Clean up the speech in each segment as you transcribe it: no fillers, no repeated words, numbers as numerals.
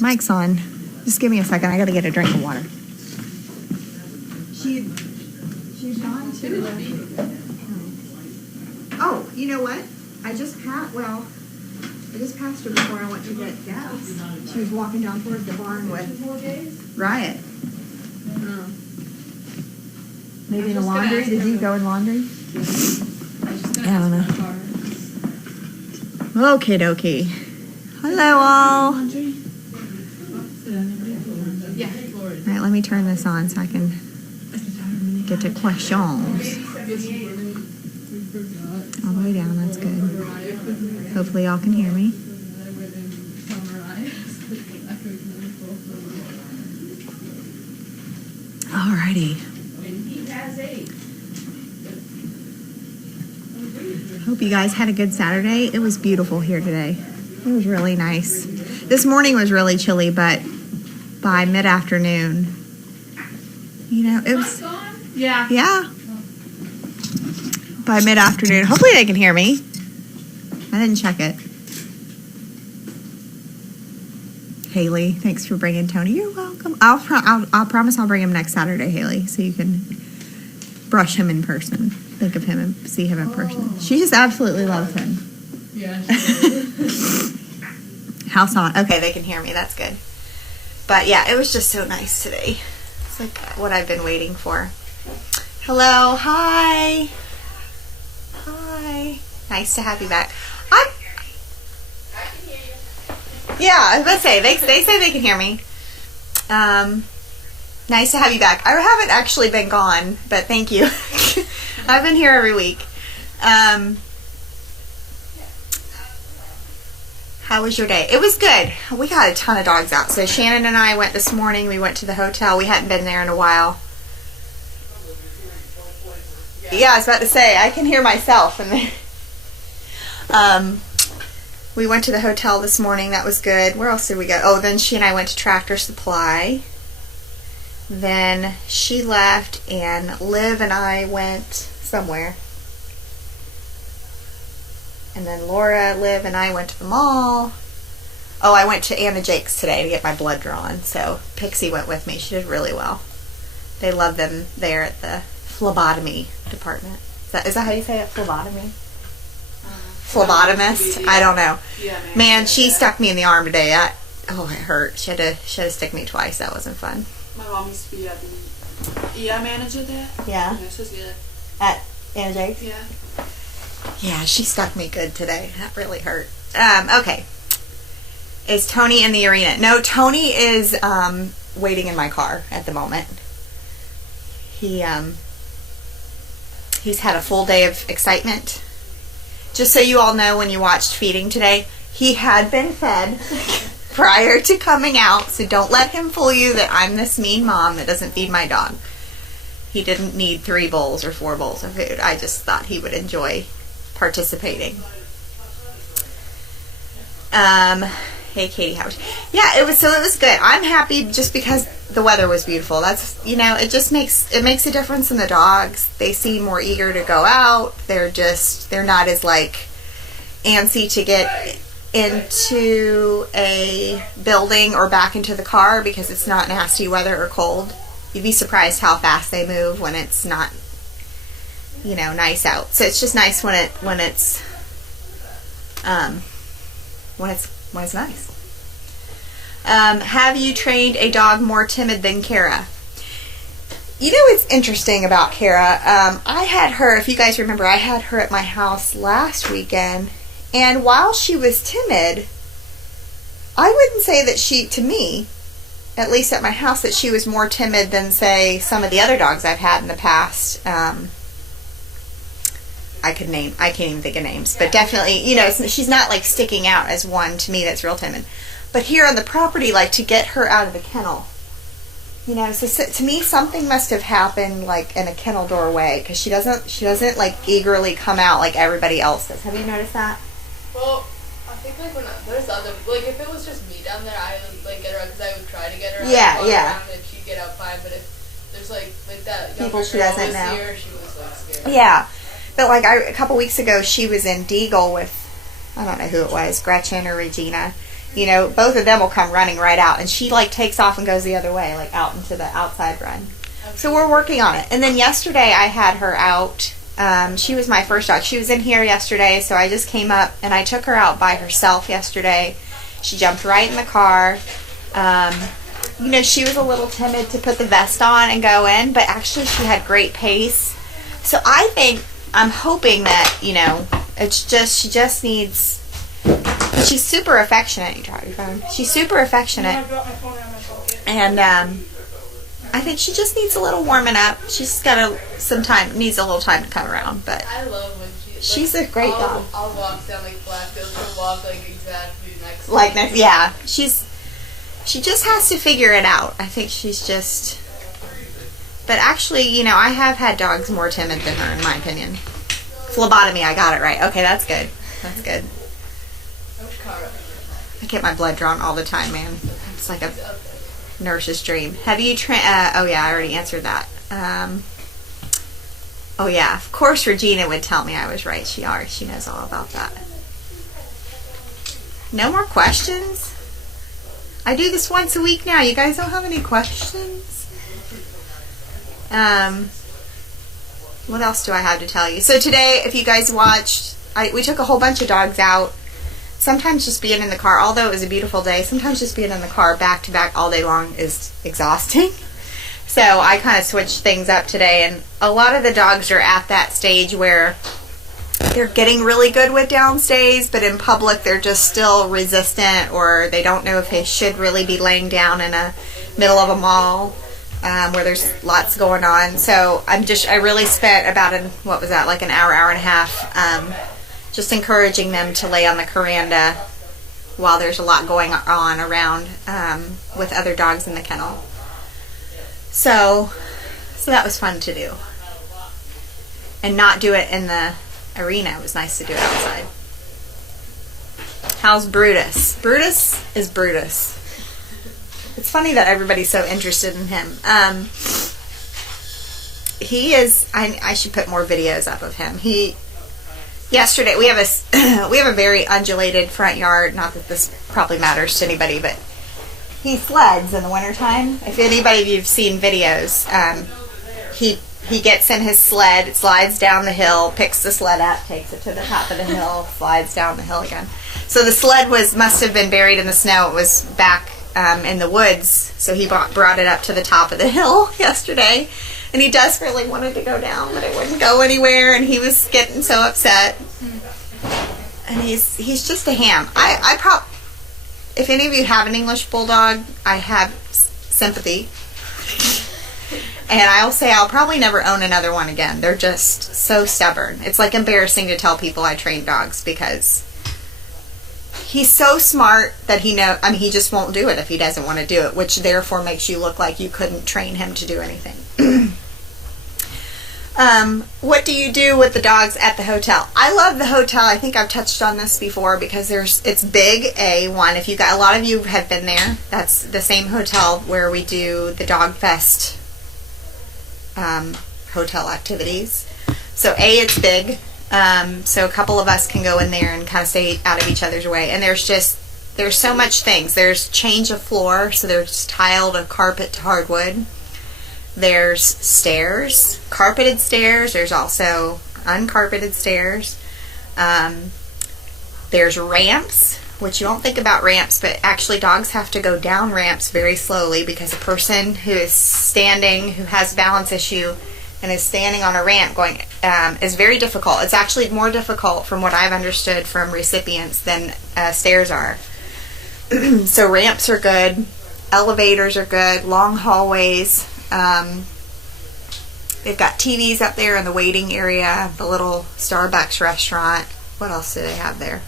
mic's on. Just give me a second. I gotta get a drink of water. She's gone to. Oh, you know what? I just passed her before I went to get gas. She was walking down towards the barn with Riot. Oh. Maybe in the laundry? Did you go in laundry? I don't know. Okie dokie. Hello all. Alright, let me turn this on so I can get to questions. All the way down, that's good. Hopefully y'all can hear me. Alrighty. Hope you guys had a good Saturday. It was beautiful here today. It was really nice. This morning was really chilly, but by mid-afternoon, you know, it was... Yeah. Yeah. By mid-afternoon. Hopefully they can hear me. I didn't check it. Haley, thanks for bringing Tony. You're welcome. I'll promise I'll bring him next Saturday, Haley, so you can brush him in person. Think of him and see him in person. She just absolutely loves him. Yeah. House on. Okay, they can hear me. That's good. But yeah, it was just so nice today. It's like what I've been waiting for. Hello. Hi. Hi. Nice to have you back. Yeah, I was about to say, they say they can hear me. Nice to have you back. I haven't actually been gone, but thank you. I've been here every week. How was your day? It was good. We got a ton of dogs out. So Shannon and I went this morning. We went to the hotel. We hadn't been there in a while. Yeah, I was about to say, I can hear myself in there. We went to the hotel this morning. That was good. Where else did we go? Oh, then she and I went to Tractor Supply. Then she left, and Liv and I went somewhere. And then Laura, Liv, and I went to the mall. Oh, I went to Anna Jake's today to get my blood drawn. So Pixie went with me. She did really well. They love them there at the phlebotomy department. Is that how you say it? Phlebotomy? Phlebotomist? I don't know. Man, she stuck me in the arm today. It hurt. She had to stick me twice. That wasn't fun. My mom used to be the ER manager there. Yeah. This was good. At Anna Jake's? Yeah. Yeah, she stuck me good today. That really hurt. Okay. Is Tony in the arena? No, Tony is waiting in my car at the moment. He's had a full day of excitement. Just so you all know, when you watched feeding today, he had been fed prior to coming out, so don't let him fool you that I'm this mean mom that doesn't feed my dog. He didn't need 3 bowls or 4 bowls of food. I just thought he would enjoy participating. Hey Katie, how was you? Yeah, it was good. I'm happy just because the weather was beautiful. That's, it makes a difference in the dogs. They seem more eager to go out. They're not as like antsy to get into a building or back into the car because it's not nasty weather or cold. You'd be surprised how fast they move when it's not, nice out. So it's just nice when it's nice. Have you trained a dog more timid than Kara? It's interesting about Kara. I had her, if you guys remember, I had her at my house last weekend, and while she was timid, I wouldn't say that to me, at least at my house, that she was more timid than, say, some of the other dogs I've had in the past. I can't even think of names, but definitely, she's not like sticking out as one to me that's real timid. But here on the property, like to get her out of the kennel, so to me something must have happened like in a kennel doorway, because she doesn't like eagerly come out like everybody else does. Have you noticed that? Well, I think like when there's other, like if it was just me down there, I would like get her out because I would try to get her out. Yeah. Around and she'd get out fine. But if there's like that people she girl doesn't know, here, she was like scared. Yeah. But like a couple weeks ago, she was in Deagle with, I don't know who it was, Gretchen or Regina, you know, both of them will come running right out, and she like takes off and goes the other way, like out into the outside run. So we're working on it. And then yesterday I had her out. She was my first dog. She was in here yesterday, so I just came up and I took her out by herself yesterday. She jumped right in the car. You know, she was a little timid to put the vest on and go in, but actually she had great pace. So I'm hoping that, you know, she just needs, she's super affectionate. You dropped your phone. She's super affectionate. And I think she just needs a little warming up. She's got needs a little time to come around. But I love when she's a great dog. I'll walk down like Blackfield, she'll walk like exactly next to like me. next, yeah. She just has to figure it out. I think she's just. But actually, you know, I have had dogs more timid than her, in my opinion. Phlebotomy, I got it right. Okay, that's good. That's good. I get my blood drawn all the time, man. It's like a nurse's dream. Have you oh yeah, I already answered that. Oh yeah, of course Regina would tell me I was right. She knows all about that. No more questions? I do this once a week now. You guys don't have any questions? What else do I have to tell you? So today, if you guys watched, we took a whole bunch of dogs out. Sometimes just being in the car, although it was a beautiful day, sometimes just being in the car back to back all day long is exhausting. So I kind of switched things up today, and a lot of the dogs are at that stage where they're getting really good with downstays, but in public they're just still resistant, or they don't know if they should really be laying down in a middle of a mall where there's lots going on. So I really spent about an hour and a half just encouraging them to lay on the veranda while there's a lot going on around with other dogs in the kennel. So that was fun to do. And not do it in the arena. It was nice to do it outside. How's Brutus? Brutus is Brutus. It's funny that everybody's so interested in him. He is, I should put more videos up of him. Yesterday, we have a very undulated front yard. Not that this probably matters to anybody, but he sleds in the wintertime. If anybody of you have seen videos, he gets in his sled, it slides down the hill, picks the sled up, takes it to the top of the hill, slides down the hill again. So the sled must have been buried in the snow. It was back in the woods, so he brought it up to the top of the hill yesterday. And he desperately wanted to go down, but it wouldn't go anywhere, and he was getting so upset. And he's just a ham. If any of you have an English Bulldog, I have sympathy. And I'll say I'll probably never own another one again. They're just so stubborn. It's like embarrassing to tell people I train dogs, because he's so smart that he just won't do it if he doesn't want to do it, which therefore makes you look like you couldn't train him to do anything. What do you do with the dogs at the hotel? I love the hotel. I think I've touched on this before, because it's big. If you got, a lot of you have been there. That's the same hotel where we do the Dog Fest hotel activities. So it's big. So a couple of us can go in there and kind of stay out of each other's way. And there's so much things. There's change of floor, so there's tiled or carpet to hardwood. There's stairs, carpeted stairs. There's also uncarpeted stairs. There's ramps, which you don't think about ramps, but actually dogs have to go down ramps very slowly, because a person who is standing, who has a balance issue, and is standing on a ramp is very difficult. It's actually more difficult, from what I've understood from recipients, than stairs are. So ramps are good. Elevators are good. Long hallways. They've got TVs up there in the waiting area, the little Starbucks restaurant. What else do they have there?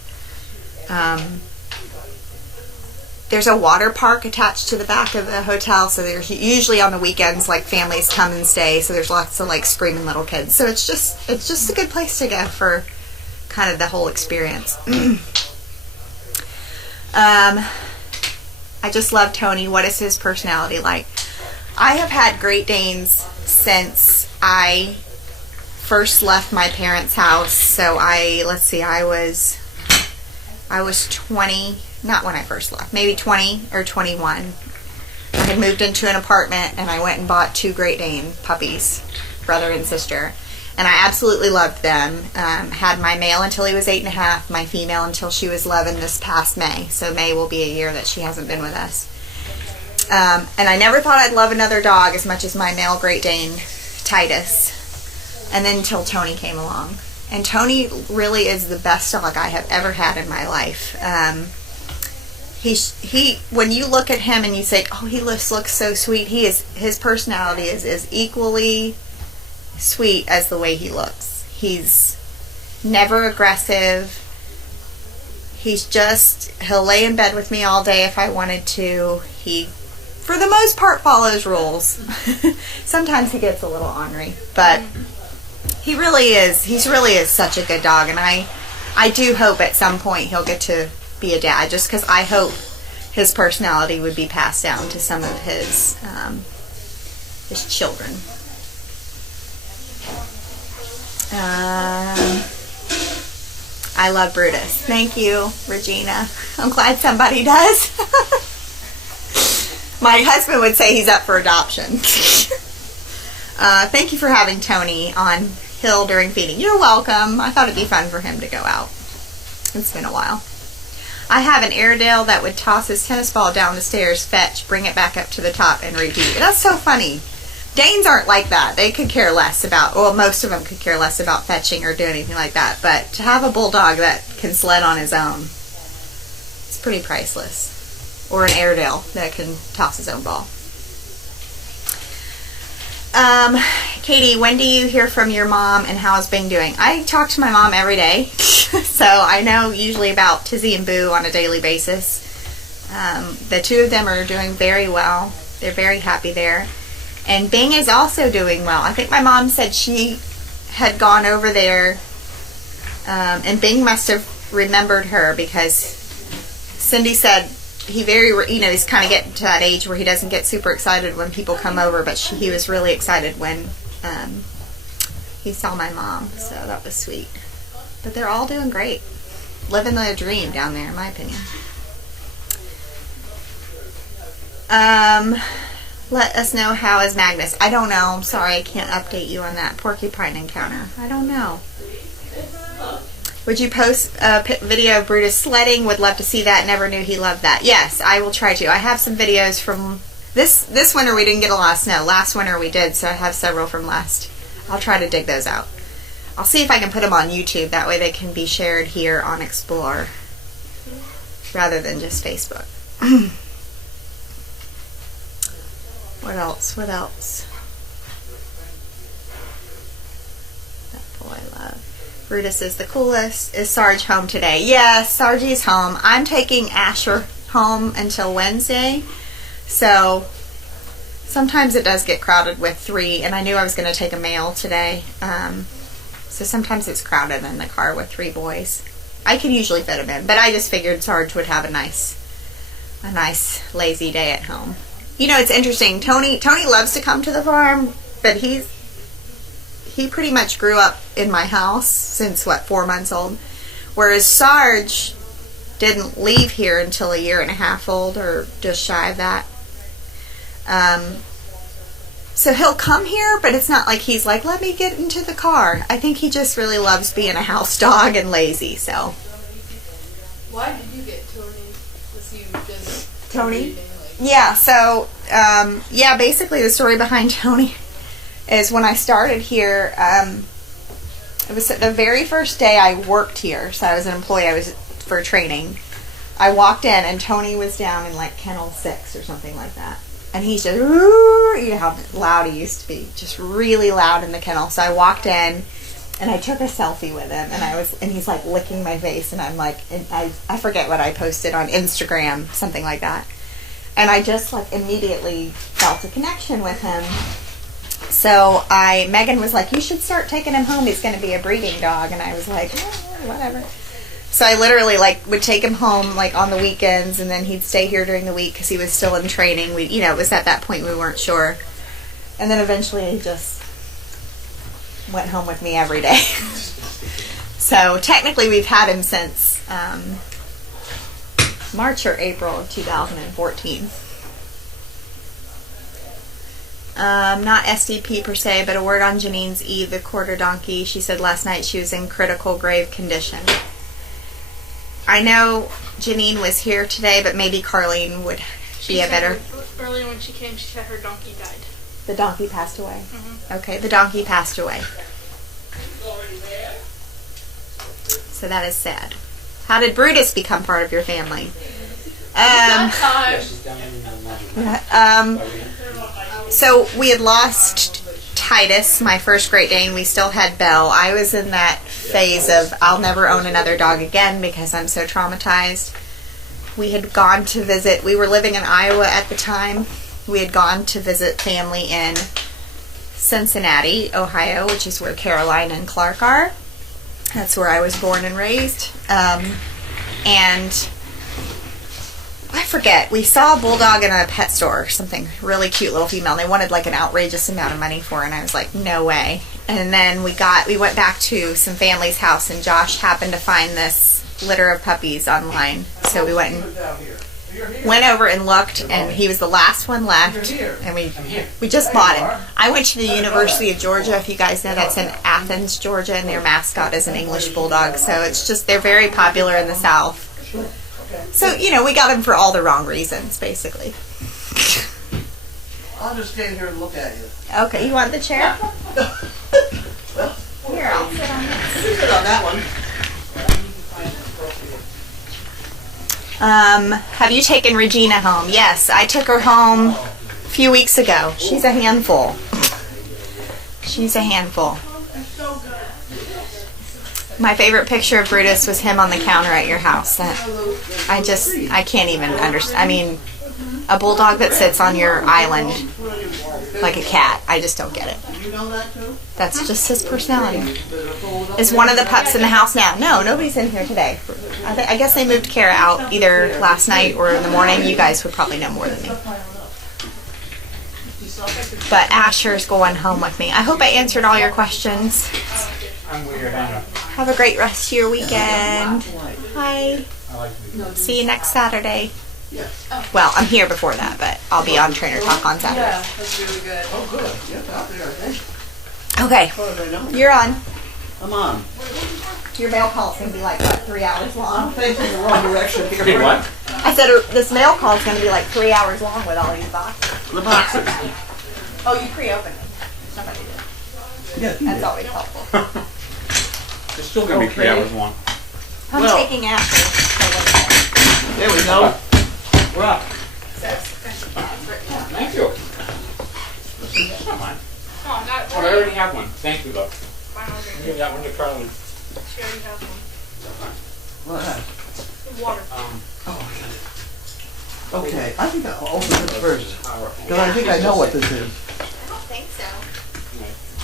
There's a water park attached to the back of the hotel, so there's usually on the weekends, like, families come and stay, so there's lots of, like, screaming little kids. So it's just a good place to go for kind of the whole experience. I just love Tony. What is his personality like? I have had Great Danes since I first left my parents' house. So I was 20 not when I first left, maybe 20 or 21. I had moved into an apartment and I went and bought 2 Great Dane puppies, brother and sister. And I absolutely loved them. Had my male until he was 8.5, my female until she was 11 this past May. So May will be a year that she hasn't been with us. And I never thought I'd love another dog as much as my male Great Dane, Titus. And then until Tony came along. And Tony really is the best dog I have ever had in my life. He when you look at him and you say, oh, he looks so sweet, his personality is as equally sweet as the way he looks. He's never aggressive. He'll lay in bed with me all day if I wanted to. He, for the most part, follows rules. Sometimes he gets a little ornery, but he really is such a good dog, and I do hope at some point he'll get to be a dad, just because I hope his personality would be passed down to some of his children. I love Brutus. Thank you, Regina. I'm glad somebody does. My husband would say he's up for adoption. Thank you for having Tony on Hill during feeding. You're welcome. I thought it'd be fun for him to go out. It's been a while. I have an Airedale that would toss his tennis ball down the stairs, fetch, bring it back up to the top, and repeat. That's so funny. Danes aren't like that. They could care less about, well, most of them could care less about fetching or doing anything like that. But to have a bulldog that can sled on his own, it's pretty priceless. Or an Airedale that can toss his own ball. Katie, when do you hear from your mom and how is Bing doing? I talk to my mom every day. So I know usually about Tizzy and Boo on a daily basis. The 2 of them are doing very well. They're very happy there. And Bing is also doing well. I think my mom said she had gone over there, and Bing must have remembered her, because Cindy said he's kind of getting to that age where he doesn't get super excited when people come over, but he was really excited when he saw my mom, so that was sweet. But they're all doing great. Living the dream down there, in my opinion. Let us know how is Magnus. I don't know. I'm sorry, I can't update you on that porcupine encounter. I don't know. Would you post a video of Brutus sledding? Would love to see that. Never knew he loved that. Yes, I will try to. I have some videos from this winter. We didn't get a lot of snow. Last winter we did, so I have several from last. I'll try to dig those out. I'll see if I can put them on YouTube. That way they can be shared here on Explore rather than just Facebook. What else? What else? That boy I love. Brutus is the coolest. Is Sarge home today? Yes, Sargie's home. I'm taking Asher home until Wednesday. So sometimes it does get crowded with 3, and I knew I was going to take a male today. So sometimes it's crowded in the car with 3 boys. I can usually fit them in, but I just figured Sarge would have a nice lazy day at home. You know, it's interesting. Tony loves to come to the farm, but he pretty much grew up in my house since, 4 months old. Whereas Sarge didn't leave here until 1.5 years old, or just shy of that. So he'll come here, but it's not like he's like, let me get into the car. I think he just really loves being a house dog and lazy, so. Why did you get Tony? Was he just Tony? Yeah, so, basically the story behind Tony is when I started here, it was the very first day I worked here, so I was an employee, I was for training. I walked in and Tony was down in like kennel 6 or something like that. And he's just, you know how loud he used to be, just really loud in the kennel. So I walked in and I took a selfie with him, and he's like licking my face, and I'm like, and I forget what I posted on Instagram, something like that. And I just like immediately felt a connection with him. So Megan was like, you should start taking him home. He's going to be a breeding dog. And I was like, whatever. So I literally like would take him home like on the weekends, and then he'd stay here during the week because he was still in training. It was at that point we weren't sure. And then eventually he just went home with me every day. So technically we've had him since March or April of 2014. Not SDP per se, but a word on Janine's E, the quarter donkey. She said last night she was in critical grave condition. I know Janine was here today, but maybe Carlene would be a better... Earlier when she came, she said her donkey died. The donkey passed away? Mm-hmm. Okay, the donkey passed away. So that is sad. How did Brutus become part of your family? So we had lost Titus, my first Great Dane. We still had Belle. I was in that phase of I'll never own another dog again because I'm so traumatized. We had gone to visit, we were living in Iowa at the time. We had gone to visit family in Cincinnati, Ohio, which is where Caroline and Clark are. That's where I was born and raised. And I forget, we saw a bulldog in a pet store or something, really cute little female, and they wanted like an outrageous amount of money for it, and I was like, no way. And then we went back to some family's house, and Josh happened to find this litter of puppies online. So we went over and looked, and he was the last one left, and we just bought him. I went to the University of Georgia, if you guys know, that's in Athens, Georgia, and their mascot is an English bulldog, so it's just, they're very popular in the South. So, you know, we got him for all the wrong reasons, basically. I'll just stand here and look at you. Okay, you want the chair? Well, Here, I'll sit on this. you sit on that one. Have you taken Regina home? Yes, I took her home a few weeks ago. She's a handful. She's a handful. My favorite picture of Brutus was him on the counter at your house. I can't even understand. I mean, a bulldog that sits on your island like a cat. I just don't get it. That's just his personality. Is one of the pups in the house now? No, nobody's in here today. I guess they moved Kara out either last night or in the morning. You guys would probably know more than me. But Asher's going home with me. I hope I answered all your questions. Have a great rest of your weekend. Hi. See you next Saturday. Well, I'm here before that, but I'll be on Trainer Talk on Saturday. Yeah, that's really good. Oh, good. Yeah, out there, I think. Okay, you're on. I'm on. Your mail call's going to be like, what, 3 hours long? I'm facing the wrong direction here. Hey, what? I said this mail call's going to be like 3 hours long with all these boxes. The boxes. Oh, you pre-opened them. Somebody did. Yeah, That's always helpful. It's still going to be 3 hours long. I'm Well- taking Asher. There we go. We're up. Thank you. That's not mine. Oh, not Oh, I already have one. Thank you, though. Mine already. Give that one to Carlin. She already has one. What? The water. Okay, I think I'll open this first. Because I think I know what this is. I don't think so.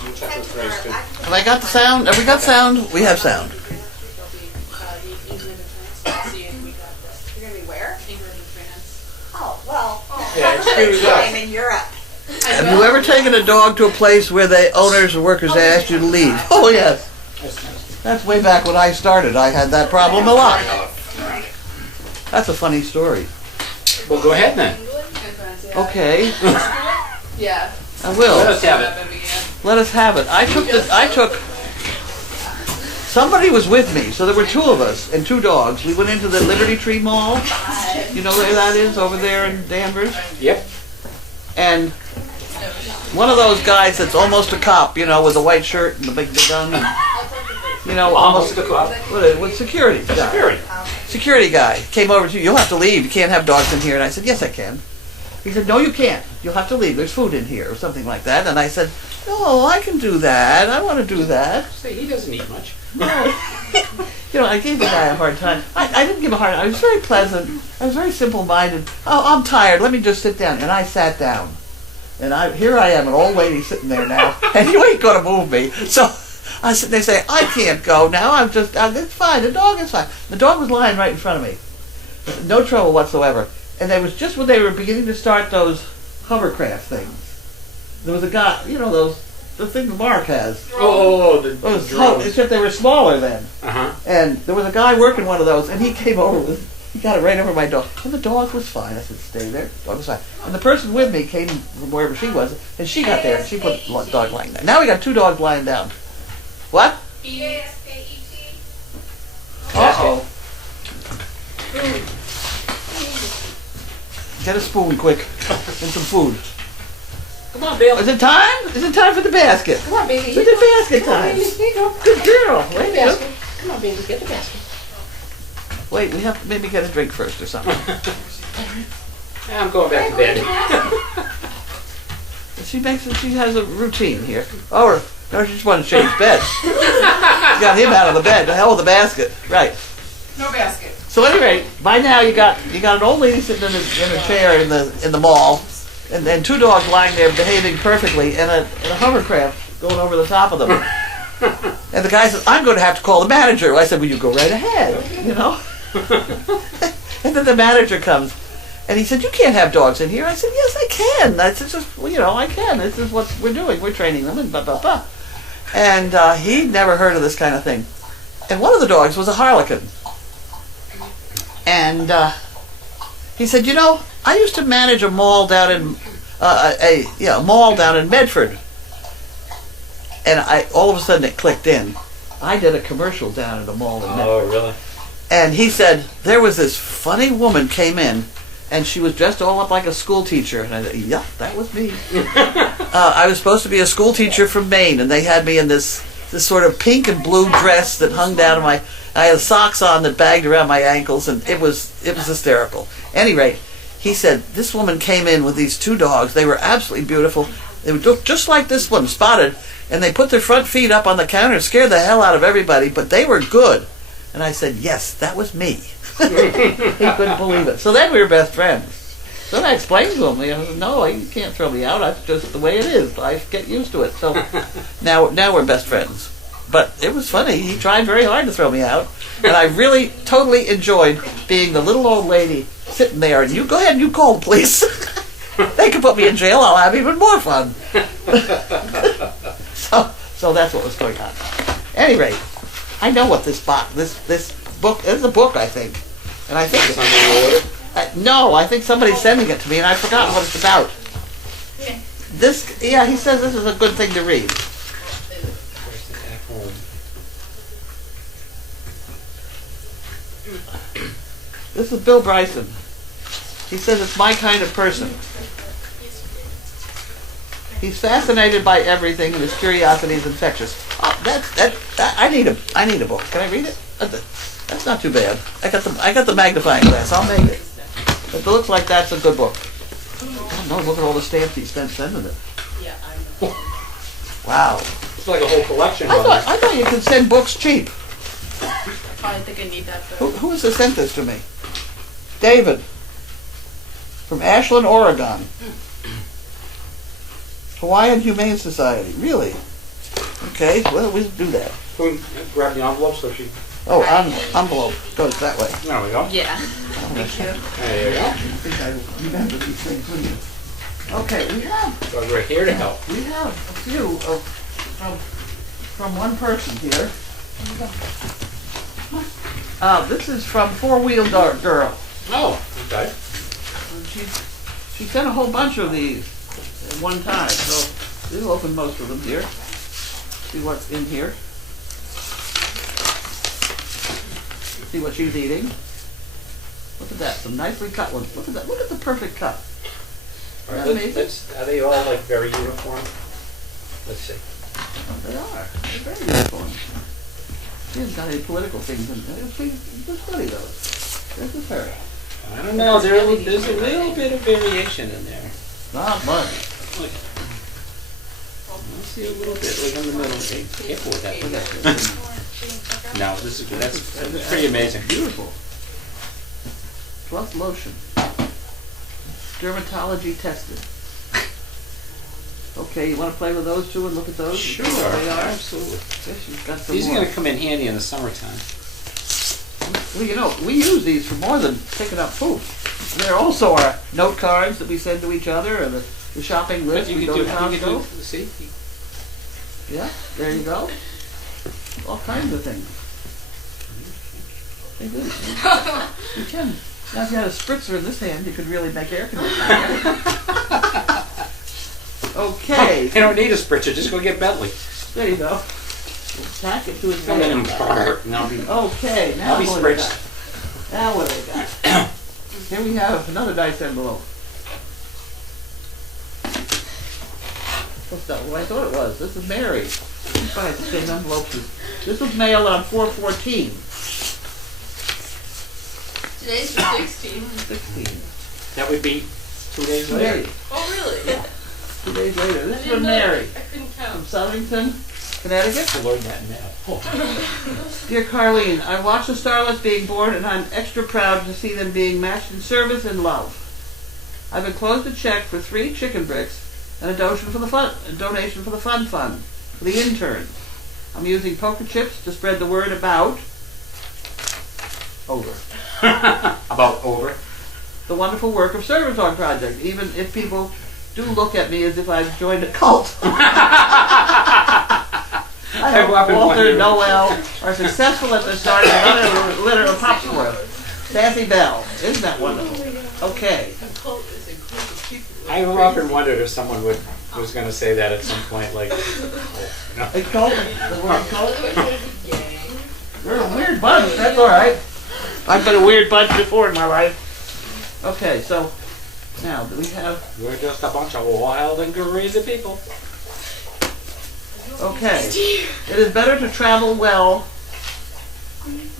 You check this first, too. Have I got the sound? Have we got sound? We have sound. You're going to be where? Oh, well. Yeah, excuse us. I'm in Europe. Have you ever taken a dog to a place where the owners or workers asked you to leave? Oh, yes. That's way back when I started. I had that problem a lot. That's a funny story. Well, go ahead then. Okay, Yeah. I Let will. us have it. Let us have it. Somebody was with me, so there were two of us and two dogs. We went into the Liberty Tree Mall. You know where that is, over there in Danvers? Yep. And one of those guys that's almost a cop, you know, with a white shirt and the big gun. And, you know, Almost a cop. What security guy. Security. Security guy came over to you. You'll have to leave. You can't have dogs in here. And I said, yes, I can. He said, no, you can't. You'll have to leave. There's food in here or something like that. And I said, no, I can do that. I want to do that. Say, he doesn't eat much. You know, I gave the guy a hard time. I didn't give him a hard time. I was very pleasant. I was very simple-minded. Oh, I'm tired. Let me just sit down. And I sat down. And here I am, an old lady sitting there now. And you ain't going to move me. So I sit there and say, I can't go now. It's fine. The dog is fine. The dog was lying right in front of me. No trouble whatsoever. And it was just when they were beginning to start those hovercraft things. There was a guy, you know, the thing Mark has. The drone. Except they were smaller then. Uh-huh. And there was a guy working one of those, and he came over with He got it right over my dog. And the dog was fine. I said, stay there. The dog was fine. And the person with me came from wherever she was, and she got there, and she put the dog lying down. Now we got 2 dogs lying down. What? BASKET. Uh-oh. Get a spoon, quick, and some food. Come on, Bill. Is it time? Is it time for the basket? Come on, baby. Is it basket time? Here you go. Good girl. Get the Wait, basket. Come on, baby. Get the basket. wait, we have to maybe get a drink first or something. Yeah, I'm going back to bed. She has a routine here. Oh, no, she just wanted to change bed. She got him out of the bed. The hell with the basket. Right. No basket. So anyway, by now you got an old lady sitting in a chair in the mall, and then 2 dogs lying there behaving perfectly, and a hovercraft going over the top of them. And the guy says, "I'm going to have to call the manager." I said, "Well, you go right ahead, you know." And then the manager comes, and he said, "You can't have dogs in here." I said, "Yes, I can." I said, "Just, well, you know, I can. This is what we're doing. We're training them, and blah blah blah." And he'd never heard of this kind of thing. And one of the dogs was a harlequin. And he said, "You know, I used to manage a mall down in a mall down in Medford." And all of a sudden it clicked in. I did a commercial down at a mall in Medford. Oh, really? And he said there was this funny woman came in, and she was dressed all up like a school teacher. And I said, "Yeah, that was me." I was supposed to be a school teacher from Maine, and they had me in this sort of pink and blue dress that hung down to my. I had socks on that bagged around my ankles, and it was hysterical. Anyway, he said this woman came in with these 2 dogs. They were absolutely beautiful. They would look just like this one, spotted, and they put their front feet up on the counter and scared the hell out of everybody. But they were good. And I said, "Yes, that was me." He couldn't believe it. So then we were best friends. So I explained to him, "No, you can't throw me out. That's just the way it is. I get used to it." So now we're best friends. But it was funny. He tried very hard to throw me out. And I really totally enjoyed being the little old lady sitting there. And you go ahead and you call the police. They can put me in jail. I'll have even more fun. So that's what was going on. Anyway, I know what this book is. A book, I think. And I think no, I think somebody's sending it to me, and I've forgotten what it's about. He says this is a good thing to read. This is Bill Bryson. He says it's my kind of person. He's fascinated by everything, and his curiosity is infectious. Oh, I need a book. Can I read it? That's not too bad. I got the magnifying glass. I'll make it. It looks like that's a good book. Oh no! Look at all the stamps he spent sending it. Yeah, I know. Wow. It's like a whole collection. I thought you could send books cheap. I think I need that Who has sent this to me? David, from Ashland, Oregon. Hawaiian Humane Society. Really? Okay, well, we'll do that. Can we grab the envelope so she... Oh, envelope goes that way. There we go. Yeah. There you go. I think I remember these things, wouldn't you? Okay, So we're here to help. we have a few from one person here. This is from Four Wheel Girl. Oh, okay. She sent a whole bunch of these at one time, so we'll open most of them here. See what's in here. See what she's eating. Look at that, some nicely cut ones. Look at that. Look at the perfect cut. All right, Isn't that amazing? are they all like very uniform? Let's see. They are. They're very uniform. She hasn't got any political things in there. Let's study those. This is her. I don't know. There's a little bit of variation in there. Not much. Look. I see a little bit, like in the middle. Be careful with that. No, that's pretty amazing. Beautiful. Plus lotion. Dermatology tested. Okay, you want to play with those two and look at those? Sure, And see what they are? absolutely. Yes, you've got some These are more. going to come in handy in the summertime. Well, you know, we use these for more than picking up poop. There also are note cards that we send to each other, and the shopping But list. you We can go do, to you can Costco. do, see? Yeah, there you go. All kinds of things. They do. You can. Now if you had a spritzer in this hand, you could really make air conditioning. Okay. You don't need a spritzer, just go get Bentley. There you go. Tack it to his Come in hand. and I'll be, Okay, now I'll be what do we spritzed. got? Now what do we got? Here we have another nice envelope. What's that? Well, I thought it was. This is Mary. Let's buy the same envelope. This was mailed on 4/14. Today's the 16th. 16. That would be 2 days 2 later. days. Oh, really? 2 days later. This is I from didn't know. Mary. I couldn't From count. Southington, Connecticut. I learned that in math. Dear Carlene, I watched the starlets being born and I'm extra proud to see them being matched in service and love. I've enclosed a check for 3 chicken bricks and a donation for the fun fund for the interns. I'm using poker chips to spread the word about the wonderful work of Service Dog Project, even if people do look at me as if I've joined a cult. I hope Walter and Noel are successful at the start of another litter of popcorn. Sassy Bell. Isn't that wonderful? Okay. A cult is a group of people. I often wondered if someone was going to say that at some point, like, A cult? The word cult? Gang. We're a weird bunch. That's all right. I've been a weird bunch before in my life. Okay, so now do we have... we're just a bunch of wild and crazy people. Okay. It is better to travel well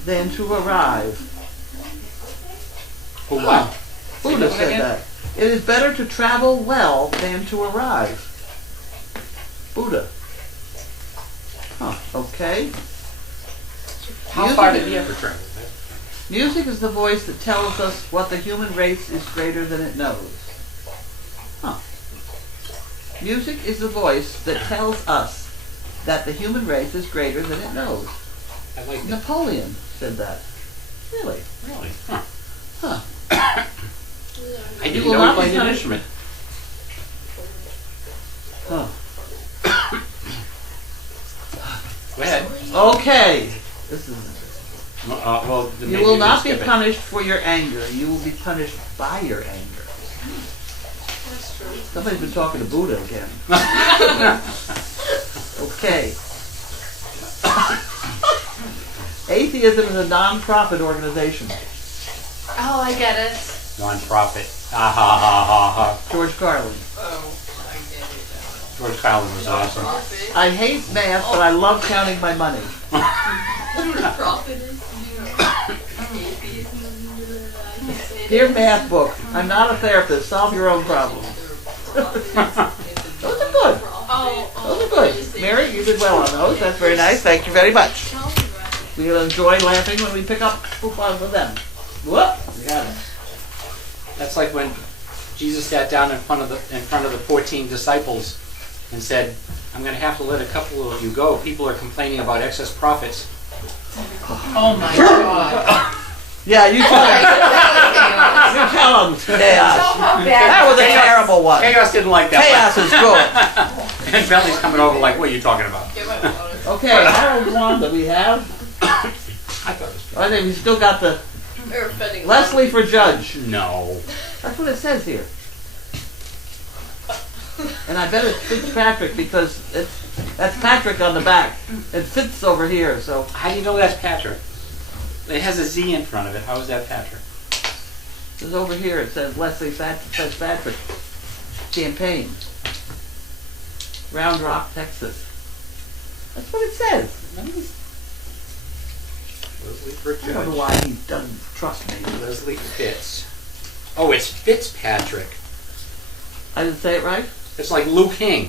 than to arrive. Who what? Buddha said that. It is better to travel well than to arrive. Buddha. Huh, okay. How far did he ever travel? Music is the voice that tells us what the human race is greater than it knows. Huh. Music is the voice that tells us that the human race is greater than it knows. I like that. Napoleon said that. Really? Really? Huh. Huh. I You didn't will know not he played be an punished. instrument. Huh. Go ahead. Okay. This is. Well, then You maybe will we not just be skip it. punished for your anger. You will be punished by your anger. That's true. Somebody's been talking to Buddha again. Okay. Atheism is a non-profit organization. Oh, I get it. Non-profit. Ha ha ha ha ha. George Carlin. Oh, I get it. George Carlin was awesome. Profit. I hate math, but I love counting my money. What a profit is? Atheism. Dear math book, I'm not a therapist. Solve your own problems. Those are good. Those are good. Mary, you did well on those. That's very nice. Thank you very much. We'll enjoy laughing when we pick up coupons with them. Whoop! We got it. That's like when Jesus sat down in front of the 14 disciples and said, "I'm going to have to let a couple of you go. People are complaining about excess profits." Oh my God. Yeah, you tell them. You tell them. Chaos. That was a terrible one. Chaos didn't like that Chaos is good. one. And Bentley's coming over like, "What are you talking about?" Get my water. Okay, Harold Wanda we have. I thought it was I think we still got the Or offending. Leslie for judge. no. That's what it says here. And I bet it's Fitzpatrick because that's Patrick on the back. It Fitz over here, so How do you know that's Patrick? It has a Z in front of it. How is that Patrick? it's over here. It says Leslie Fitzpatrick campaign. Round Rock, Texas. That's what it says. Leslie for I don't know judge. why he doesn't trust me. Leslie Fitz. Oh, it's Fitzpatrick. I didn't say it right? It's like Luke King.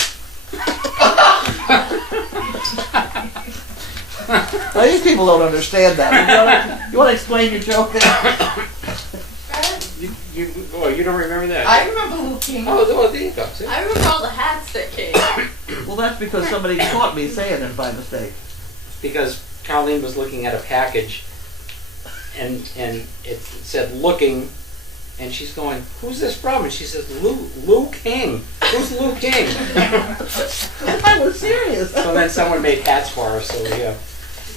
Now, these people don't understand that. You want to explain your joke there? You don't remember that? I remember Luke King. Oh, there you go. See? I remember all the hats that came. Well, that's because somebody caught me saying it by mistake. Because Colleen was looking at a package, and it said "looking," and she's going, "Who's this from?" And she says, "Luke King. Who's Luke King?" I was serious. So then someone made hats for her. So yeah,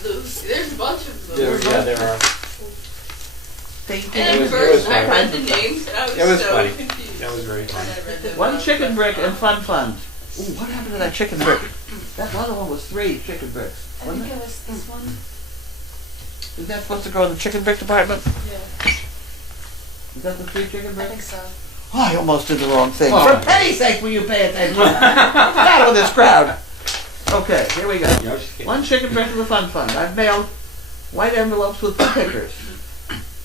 There's a bunch of them. there are. Thank And you. at first, I fun. read the names and I was, It was so funny. confused. That was very when funny. I read them. One chicken brick and fun funds. Ooh, what happened to that chicken brick? That other one was 3 chicken bricks, I wasn't think it? it was this one. Is that supposed to go in the chicken brick department? Yeah. Is that the 3 chicken I bricks? think so. Oh, I almost did the wrong thing. Oh. For penny's sake, will you pay attention? Not with this crowd. Okay, here we go. You know, just kidding. 1 chicken brick and a fun fund. I've mailed white envelopes with pickers.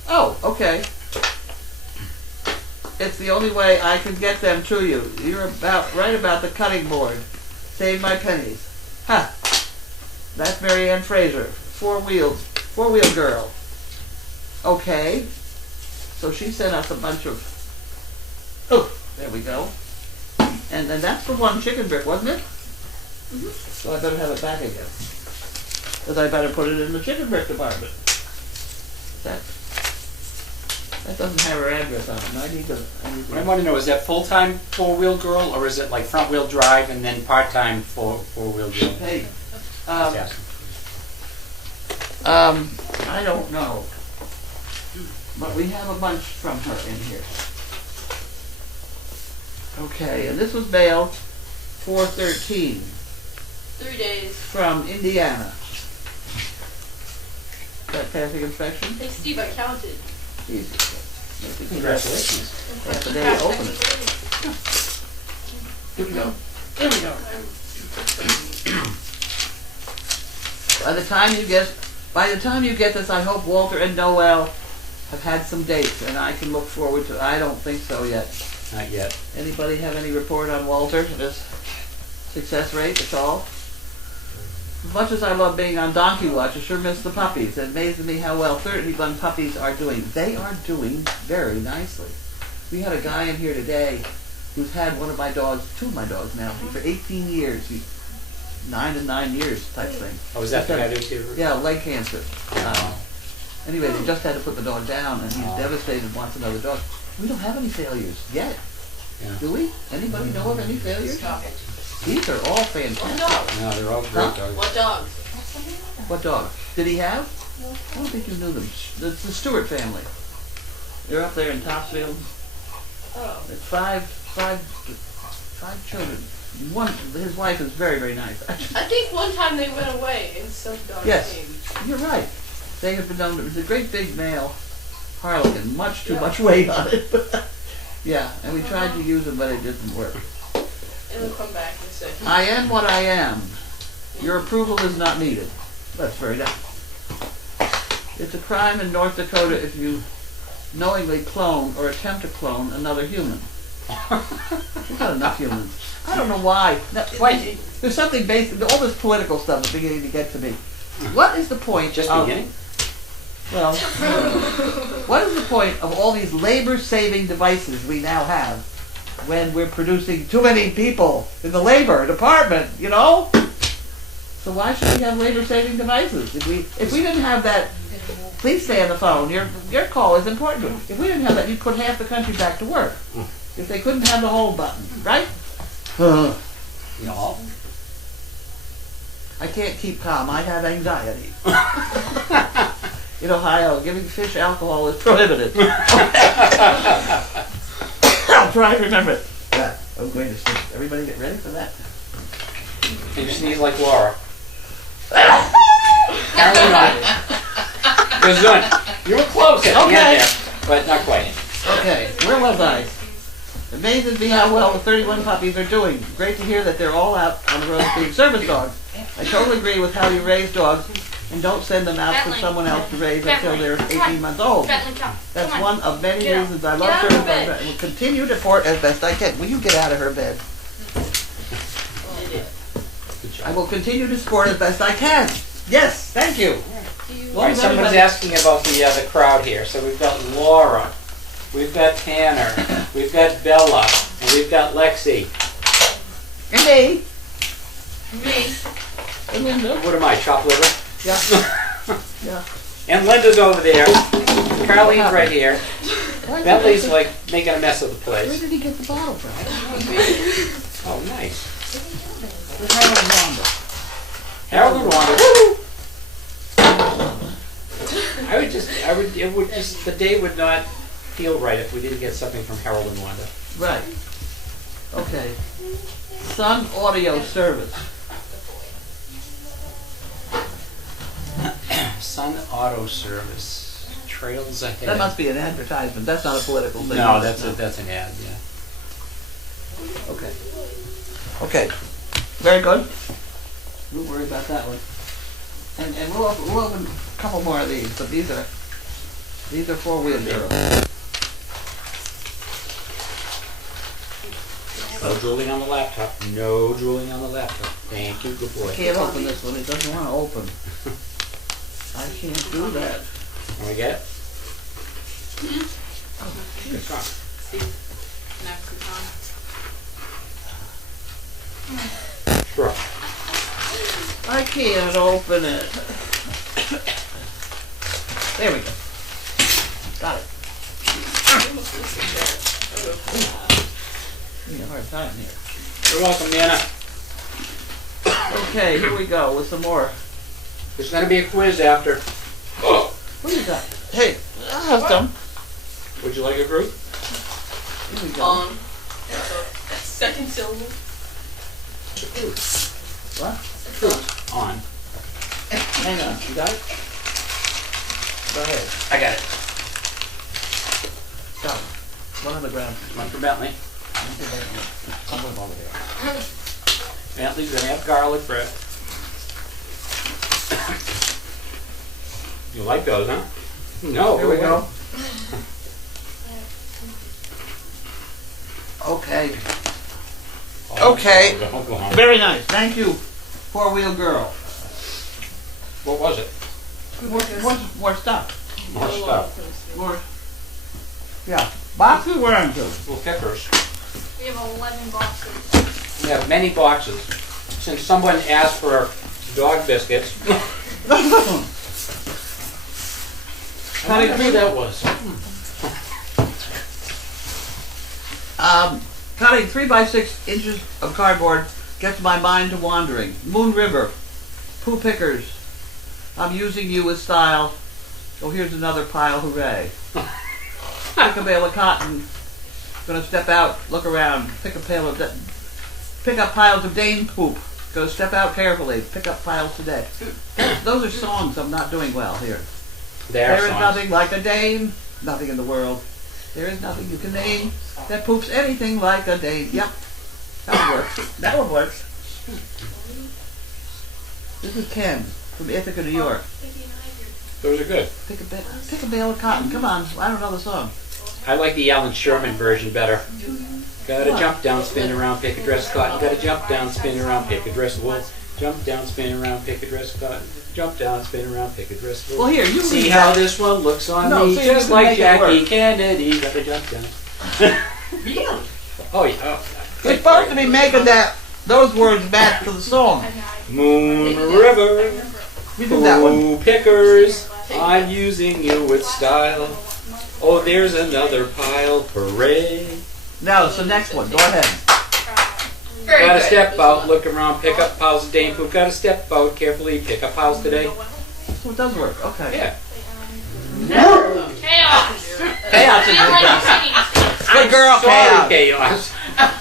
Oh, okay. It's the only way I can get them to you. You're right about the cutting board. Save my pennies. Ha! That's Mary Ann Fraser. 4-wheel girl. Okay. So she sent us a bunch of... Oh, there we go. And that's the 1 chicken brick, wasn't it? Mm-hmm. So I better have it back again. Because I better put it in the chicken brick department. That doesn't have her address on it. I need to I want to know, is that full-time 4-wheel girl, or is it like front-wheel drive and then part-time 4-wheel girl? Hey, Just asking. I don't know. But we have a bunch from her in here. Okay, and this was mailed 4/13 3 days. from Indiana. Is that passing inspection? Hey Steve, I counted. Jesus. Congratulations. Half a day to open it. Here we go. Here we go. By the time you get this, I hope Walter and Noel have had some dates, and I can look forward to. I don't think so yet. Not yet. Anybody have any report on Walter? His success rate at all? As much as I love being on Donkey Watch, I sure miss the puppies. It amazes me how well 31 puppies are doing. They are doing very nicely. We had a guy in here today who's had one of my dogs, 2 of my dogs now, for 18 years. 9 and 9 years type thing. Oh, was that the guy that was here? Yeah, leg cancer. Anyway, they just had to put the dog down, and he's devastated and wants another dog. We don't have any failures yet. Yeah. Do we? Anybody know of any failures? These are all fantastic. No, they're all great Huh? dogs. What dog? What dog? Did he have? I don't think you knew them. It's the Stewart family. They're up there in Topsfield. Oh. It's five children. His wife is very, very nice. I think one time they went away and some dog Yes. came. You're right. They have been known to. It was a great big male harlequin. Much too much weight on it. Yeah, and we tried to use him, but it didn't work. It'll come back in a second. I am what I am. Your approval is not needed. That's very nice. It's a crime in North Dakota if you knowingly clone or attempt to clone another human. We've got enough humans. I don't know why. There's something basic. All this political stuff is beginning to get to me. What is the point? Just of, beginning? Well, what is the point of all these labor-saving devices we now have when we're producing too many people in the labor department? You know. So why should we have labor-saving devices? If we didn't have that, please stay on the phone. Your call is important to us. If we didn't have that, you'd put half the country back to work. If they couldn't have the hold button, right? No. I can't keep calm. I have anxiety. In Ohio, giving fish alcohol is prohibited. I'll try to remember it. Yeah, I'm going to sneeze. Everybody get ready for that? And you sneeze like Laura. Carolyn, you were close at the end Okay. there, but not quite. Okay, where was I? Amazes me how well the 31 puppies are doing. Great to hear that they're all out on the road being service dogs. I totally agree with how you raise dogs and don't send them out for someone else to raise until they're 18 months old. That's one of many reasons I love service dogs and will continue to support as best I can. Will you get out of her bed? I will continue to support as best I can. Yes, thank you. All right, someone's asking about the crowd here. So we've got Laura, we've got Tanner, we've got Bella, and we've got Lexi. And me. Me. And Linda. What am I, chopped liver? Yeah. Yeah. And Linda's over there. Carlene's right here. Bentley's like making a mess of the Where place. did he get the bottle from? Oh, nice. Where's Harold and Wanda? Harold and Wanda. The day would not feel right if we didn't get something from Harold and Wanda. Right. Okay. Sun Audio Service. Sun Auto Service, trails ahead. That must be an advertisement. That's not a political thing. No, that's an ad, yeah. Okay. Okay. Very good. Don't worry about that one. And we'll open a couple more of these, but these are four-wheel girls. No drooling on the laptop. No drooling on the laptop. Thank you, good boy. I can't open this one. It doesn't want to open. I can't do that. Can we get it? Steve, snack coupon. Sure. I can't open it. There we go. Got it. Give me a hard time here. You're welcome, Nana. Okay, here we go with some more. There's going to be a quiz after. What do you got? Hey, I'll have some. Would you like a group? Here we go. Second syllable. What? On. Hang on. You got it? Go ahead. I got it. Stop. One on the ground. One for Bentley. I'll move over there. Bentley's going to have garlic bread. You like those, huh? No. Here we go. Okay. Okay. Go on. Very nice. Thank you, four-wheel girl. What was it? More stuff. More stuff. More. Yeah. Boxes we're into. Little pickers. We have 11 boxes. We have many boxes. Since someone asked for dog biscuits. I wonder who that was. Cutting 3 by 6 inches of cardboard gets my mind to wandering. Moon River, Pooh Pickers, I'm using you with style. Oh, here's another pile, hooray. Pick a bale of cotton. Gonna step out, look around, pick up piles of Dane poop. Gonna step out carefully, pick up piles today. Those are songs I'm not doing well here. There is nothing like a Dane, nothing in the world. There is nothing you can name that poops anything like a Dane. Yep, that would work. That would work. This is Ken from Ithaca, New York. Those are good. Pick a bale of cotton. Come on, I don't know the song. I like the Alan Sherman version better. Gotta jump down, spin around, pick a dress of cotton. Gotta jump down, spin around, pick a dress of wool. Jump down, spin around, pick a dress of cotton. Jump down, spin around, pick a dress of wool. Well, here, you see read how that. this one looks on No, me, see, just you like make it Jackie work. Kennedy. Gotta jump down. Really? Oh yeah. We're supposed to be making those words match to the song. Moon River. We did that one. Pooh Pickers, I'm using you with style. Oh, there's another pile, hooray. Now it's the next one. Go ahead. Very Gotta good. step out, look around, pick up piles of Dane poop. Gotta step out carefully, pick up piles today. So it does work. Okay. Yeah. Chaos. Chaos is I the like best. singing. Good girl, Sorry, Chaos. Chaos.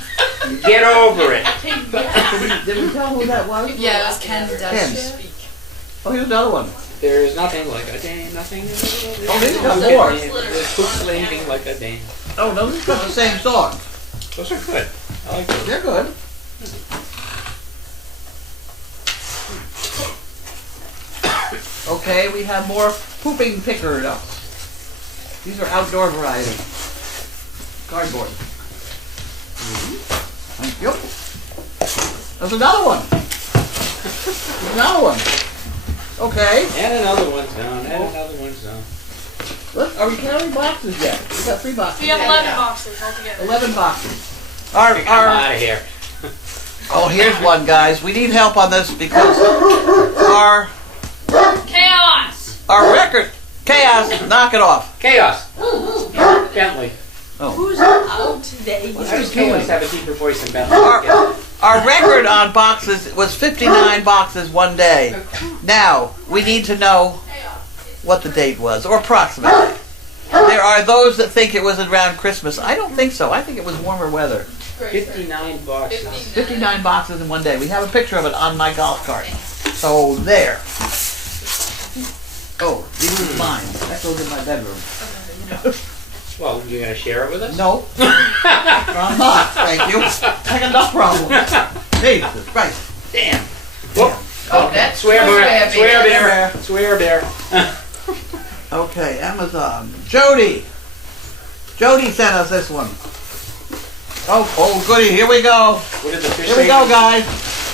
Get over it. Did we tell who that was? Yeah, it was Ken Ken. Does Speak. Oh, here's another one. There's nothing like a Dane, nothing in the world. Oh, these are more. There's poop slinking like a Dane. Oh, no, these are the same song. Those are good. I like those. They're good. Okay, we have more pooping picker ups. These are outdoor variety. Cardboard. Thank you. There's another one. There's another one. Okay. And another one's down, and another one's down. Look, are we counting boxes yet? We got 3 boxes. We have 11 boxes altogether. 11 boxes. Our Come out of here. oh, here's one, guys. We need help on this because our Chaos. record chaos. Knock it off. Chaos. Bentley. Who's out today? I was told to have a deeper voice than Bentley. Our record on boxes was 59 boxes one day. Now we need to know what the date was, or approximately. There are those that think it was around Christmas. I don't think so. I think it was warmer weather. 59 boxes. 59 boxes in one day. We have a picture of it on my golf cart. So there. Oh, these are mine. That goes in my bedroom. Well, you're going to share it with us? No, I'm not. Thank you. I got enough problems. Jesus Christ. Damn. Whoop. Oh, that's Swear bear. Swear bear. bear. Swear bear. Okay, Amazon. Jody. Jody sent us this one. Oh, goody. Here we go. What did the fish Here say? we go, guys.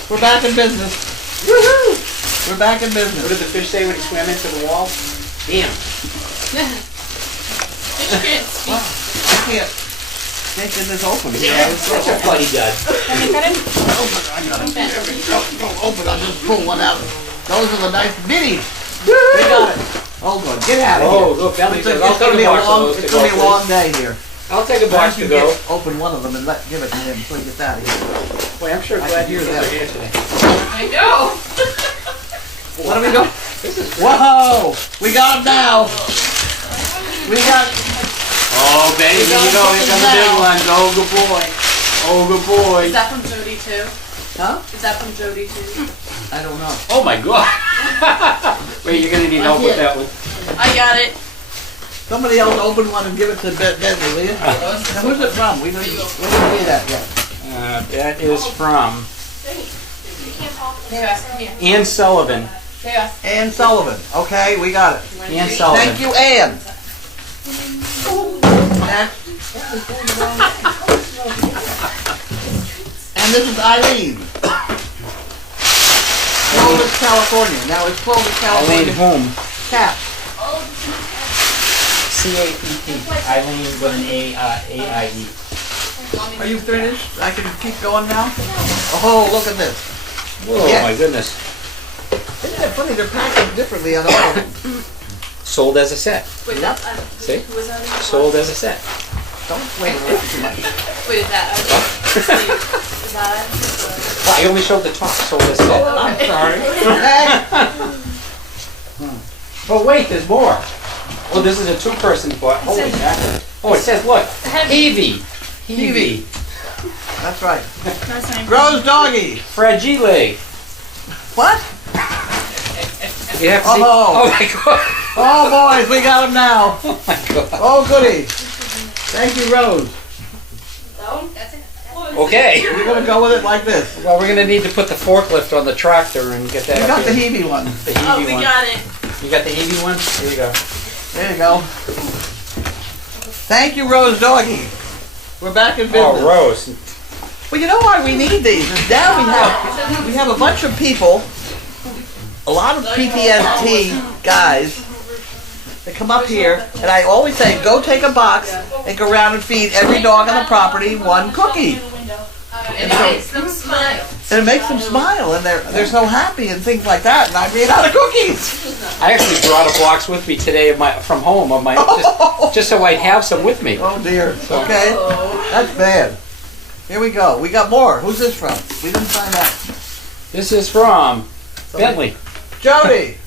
We're back in business. Woohoo! We're back in What did business. the fish say when he swam into the wall? Damn. I can't get this open. That's a bloody dud. Open. I'll just pull one out. Those are the nice minis. We got it. Oh, good. Get out of here. Oh, look, Bentley It's says, gonna I'll take be a a box of long. those to It's gonna go, be a long day here. I'll take a box to go. Open one of them and give it to him so he gets out of here. Boy, I'm sure I glad can you hear guys that. are here today. I know. What are we doing? This is great. Whoa! We got him now. We got. Oh, baby, here you go. Here comes the big ones. Oh, good boy. Oh, good boy. Is that from Jody too? Huh? Is that from Jody too? I don't know. Oh, my God. Wait, you're going to need help with that one. I got it. Somebody else open one and give it to Bentley, will you? Now, who's it from? We didn't see that yet. That is from Chaos, come here. Ann Sullivan. Chaos. Ann Sullivan. Okay, we got it. Ann Sullivan. Thank you, Ann. Next. And this is Eileen. Clovis, California. Now, is Clovis, Eileen California whom? Cap? C-A-P-T. Eileen with an A-I-E. Are you finished? I can keep going now? Oh, look at this. Oh, Yes. my goodness. Isn't that funny? They're packaged differently on all of them. Sold as a set. Wait, Yep. See? who was that? Sold as a set. Don't wait around too much. Wait, is that? Is that? Well, I only showed the top. Sold as a set. I'm sorry. But wait, there's more. Oh, this is a two-person book. Holy mackerel. Oh, it says, look, Heavy. Heavy. That's right. Rose Doggy. Fragile. What? You have to see. Oh. Oh, my God. Oh, boys, we got him now. Oh, my God. Oh, goody. Thank you, Rose. That's it. Okay. We're going to go with it like this. Well, we're going to need to put the forklift on the tractor and get that We up got the here. Hebe one. The Oh, Heavy we one. got it. You got the Heavy one? There you go. There you go. Thank you, Rose Doggy. We're back in business. Oh, Rose. Well, you know why we need these? Is now we have a bunch of people, a lot of PTSD guys that come up here, and I always say, go take a box and go around and feed every dog on the property one cookie. And it makes them smile. And it makes them smile, and they're so happy and things like that, and I ran out of cookies. I actually brought a box with me today from home of my just so I'd have some with me. Oh dear. Okay. That's bad. Here we go. We got more. Who's this from? We didn't find out. This is from Bentley. Jody.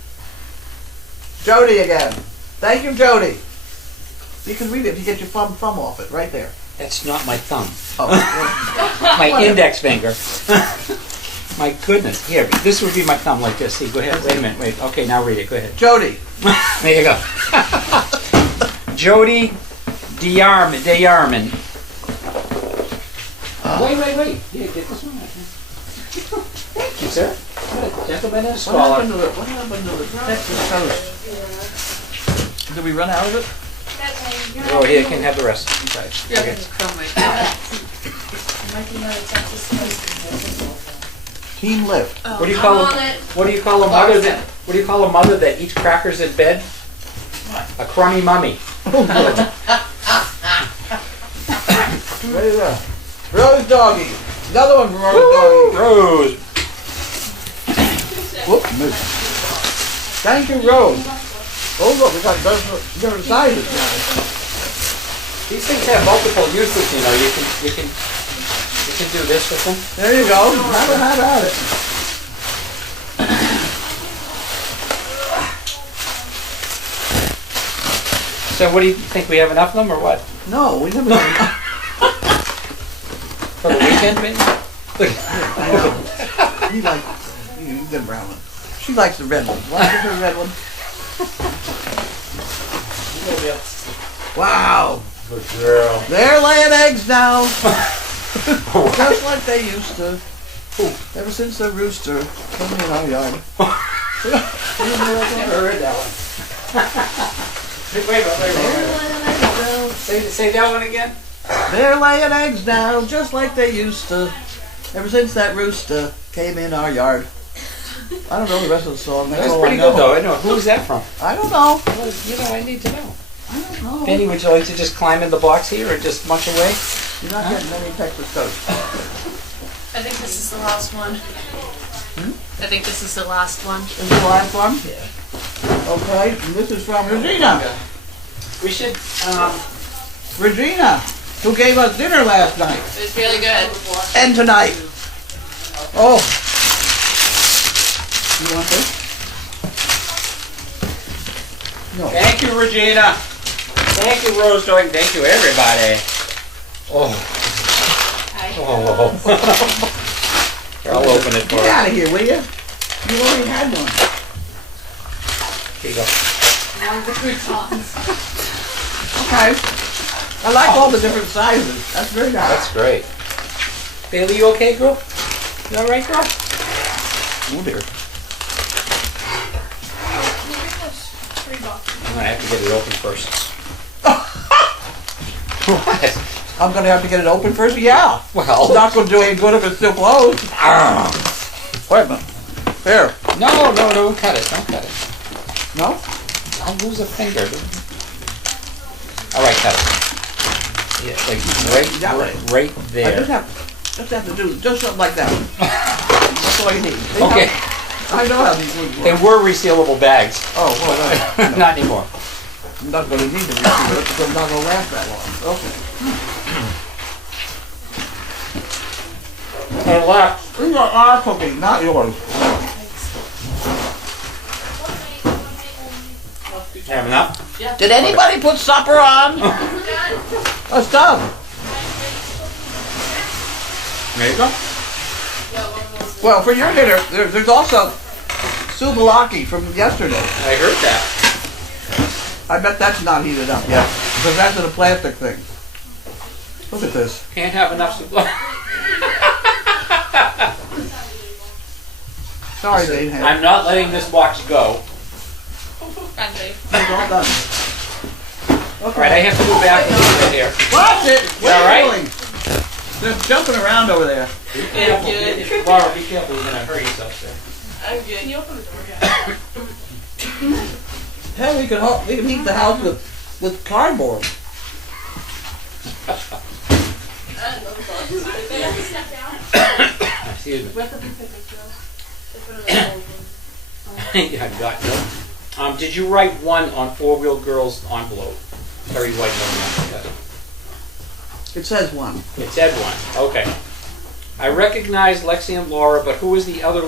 Jody again. Thank you, Jody. You can read it if you get your thumb off it, right there. That's not my thumb. Oh, My index finger. My goodness. Here, this would be my thumb like this. See, go ahead. Wait a minute. Wait. Okay, now read it. Go ahead. Jody. There you go. Jody Deyarman. Wait. Here, get this one. Thank you, sir. Good. Gentleman and a What scholar. happened to the Texas toast? Did we run out of it? Oh, here, you can have the rest. Okay. Okay. Team lift. What do you call a mother that? What do you call a mother that eats crackers in bed? A crummy mummy. Ready to go. Rose Doggy. Another one from Rose Doggy. Rose. Whoop, missed. Thank you, Rose. Oh look, we got different sizes now. These things have multiple uses, you know. You can do this with them. There you go. Have at it. So what do you think? We have enough of them or what? No, we never done. For the weekend, maybe? Look. I know. He likes, you get a brown one. She likes the red one. Why is her red one? Wow. Good girl. They're laying eggs now. Just like they used to. Ever since the rooster came in our yard. I heard that one. Wait. Say that one again. They're laying eggs now, just like they used to. Ever since that rooster came in our yard. I don't know the rest of the song. That was all pretty I know. good though. I know. Who was that from? I don't know. Well, I need to know. I don't know. Benny, would you like to just climb in the box here or just munch away? You're not getting any Texas toast. I think this is the last one. I think this is the last one. Is this the last one? Yeah. Okay, and this is from Regina. We should, Regina, who gave us dinner last night. It was really good. And tonight. Oh. You want this? No. thank you, Regina. Thank you, Rose Doing. Thank you, everybody. Oh. Oh. Here, I'll open it for Get you. out of here, will you? You already had one. Here you go. Okay. I like all the different sizes. That's very nice. That's great. Bailey, you okay, girl? You all right, girl? Oh dear. I'm gonna have to get it open first. What? I'm gonna have to get it open first? Yeah. Well, It's not gonna do any good if it's still closed. Wait a minute. There. no, don't cut it. Don't cut it. No? I'll lose a finger. All right, cut it. Yeah, like right I there. just have to do just something like that. That's all you need. See how- Okay. I know how these things They work. were resealable bags. Oh, well, no. Not anymore. I'm not gonna need to reseal it because I'm not gonna last that long. Okay. And left. These are our cooking, not yours. Have enough? Did anybody put supper on? That's done. There you go. Well, for your dinner, there's also souvlaki from yesterday. I heard that. I bet that's not heated up yet, because that's in a plastic thing. Look at this. Can't have enough supply. Sorry, Dave. I'm not letting this box go. It's all done. All right, I have to move back a little bit here. Watch it! What All are right. you doing? They're jumping around over there. Be careful. Laura, be careful. You're gonna hurt yourself there. I'm good. Can you open the door? Hell, we can heat the house with cardboard. Excuse me. Yeah, I got you. Did you write one on Four-Wheel Girls envelope? Very white note. It says one. It said one. Okay. I recognize Lexi and Laura, but who is the other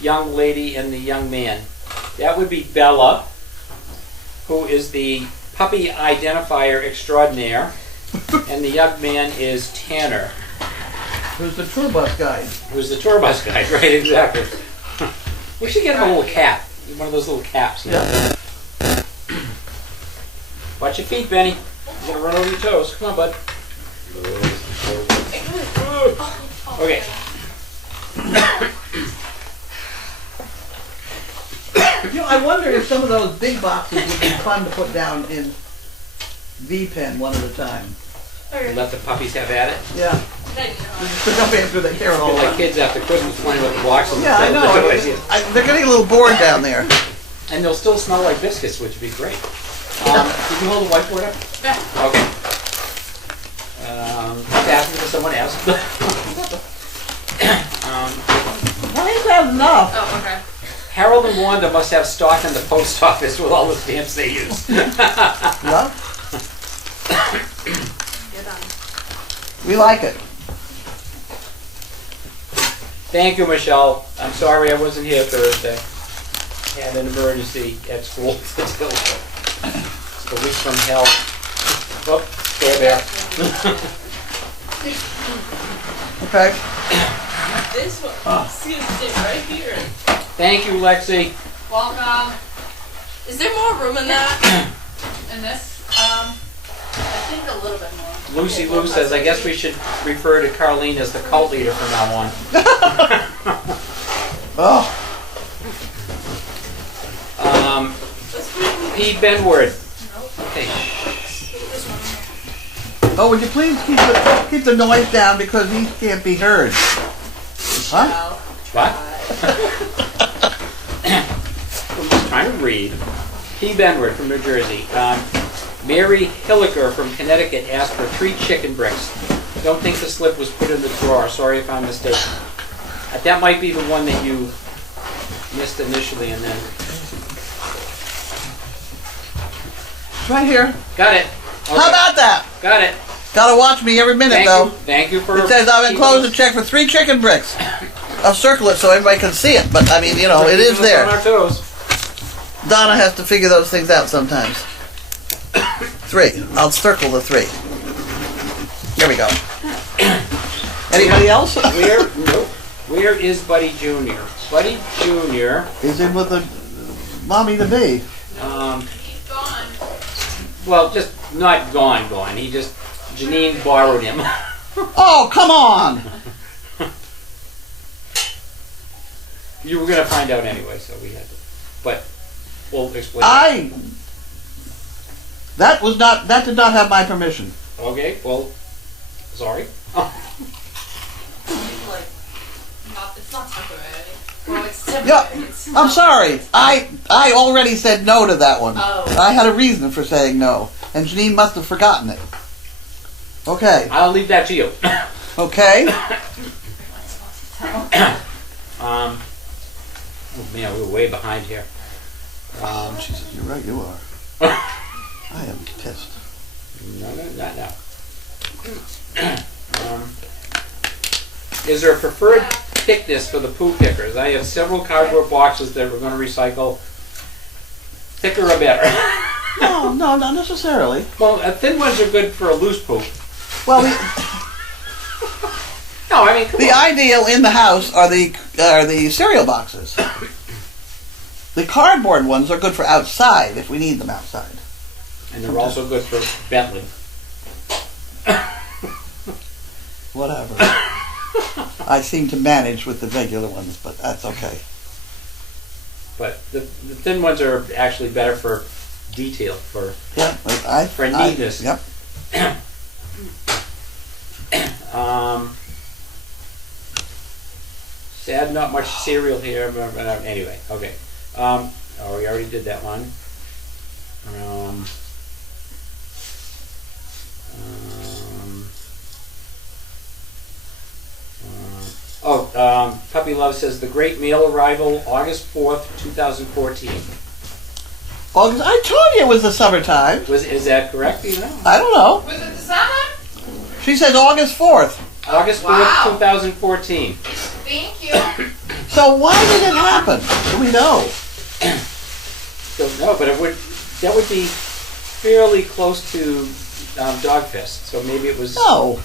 young lady and the young man? That would be Bella, who is the puppy identifier extraordinaire, and the young man is Tanner, Who's the tour bus guide? who's the tour bus guide. Right, exactly. We should get him a little cap. One of those little caps. You know? Yeah. Watch your feet, Benny. You're gonna run over your toes. Come on, bud. Okay. You know, I wonder if some of those big boxes would be fun to put down in V-pen one at a time. Let the puppies have at it. Yeah. Just pick up after they hear it all. Like kids after Christmas playing with the boxes. Yeah, I know. They're getting a little bored down there. And they'll still smell like biscuits, which would be great. Did you hold the whiteboard up? Yeah. Okay. Asking for someone else. Why is that enough? Oh, okay. Harold and Wanda must have stock in the post office with all the stamps they use. Enough? We like it. Thank you, Michelle. I'm sorry I wasn't here Thursday. Had an emergency at school to deal with. A Week from Hell. Oh, there. Okay. This one. It's gonna sit right here. Thank you, Lexi. Welcome. Is there more room in that? And this, I think a little bit more. Lucy Lou says, I guess we should refer to Carlene as the cult leader from now on. Oh, P. Benward. Okay. oh, would you please keep the noise down because he can't be heard? Huh? What? I'm just trying to read. P. Benward from New Jersey. Mary Hilliker from Connecticut asked for 3 chicken bricks. Don't think the slip was put in the drawer. Sorry if I'm mistaken. That might be the one that you missed initially and then... It's right here. Got it. Okay. How about that? Got it. Gotta watch me every minute, Thank though. you. Thank you for... It says I've enclosed a check for 3 chicken bricks. I'll circle it so everybody can see it, but I mean, you know, it is there. On our toes. Donna has to figure those things out sometimes. 3. I'll circle the 3. There we go. Anybody else? Where is Buddy Jr.? Buddy Jr. He's in with the mommy to be. Gone. Well, just not gone. He just, Janine borrowed him. Oh, come on! You were going to find out anyway, so we had to. But we'll explain. That did not have my permission. Okay, well, sorry. It's not temporary. Well, it's temporary. Yeah, It's I'm not- sorry. I already said no to that one. Oh. I had a reason for saying no, and Janine must have forgotten it. Okay. I'll leave that to you. Okay. Oh man, we were way behind here. Jesus, you're right. You are. I am pissed. No, not now. Is there a preferred thickness for the poo pickers? I have several cardboard boxes that we're going to recycle. Thicker or better? No, not necessarily. Well, thin ones are good for a loose poop. Well, No, I mean, come the on. ideal in the house are the cereal boxes. The cardboard ones are good for outside if we need them outside. And they're also good for Bentley. Whatever. I seem to manage with the regular ones, but that's okay. But the thin ones are actually better for detail, for Yeah, For neatness. Yep. Sad, not much cereal here, but anyway, okay. We already did that one. Puppy Love says the great mail arrival, August 4th, 2014. August, I told you it was the summertime. Is that correct? Do you know? I don't know. Was it the summer? She says August 4th. August 4th, Wow. 2014. Thank you. So why did it happen? Do we know? Don't know, but that would be fairly close to Dogfest. So maybe it was. No.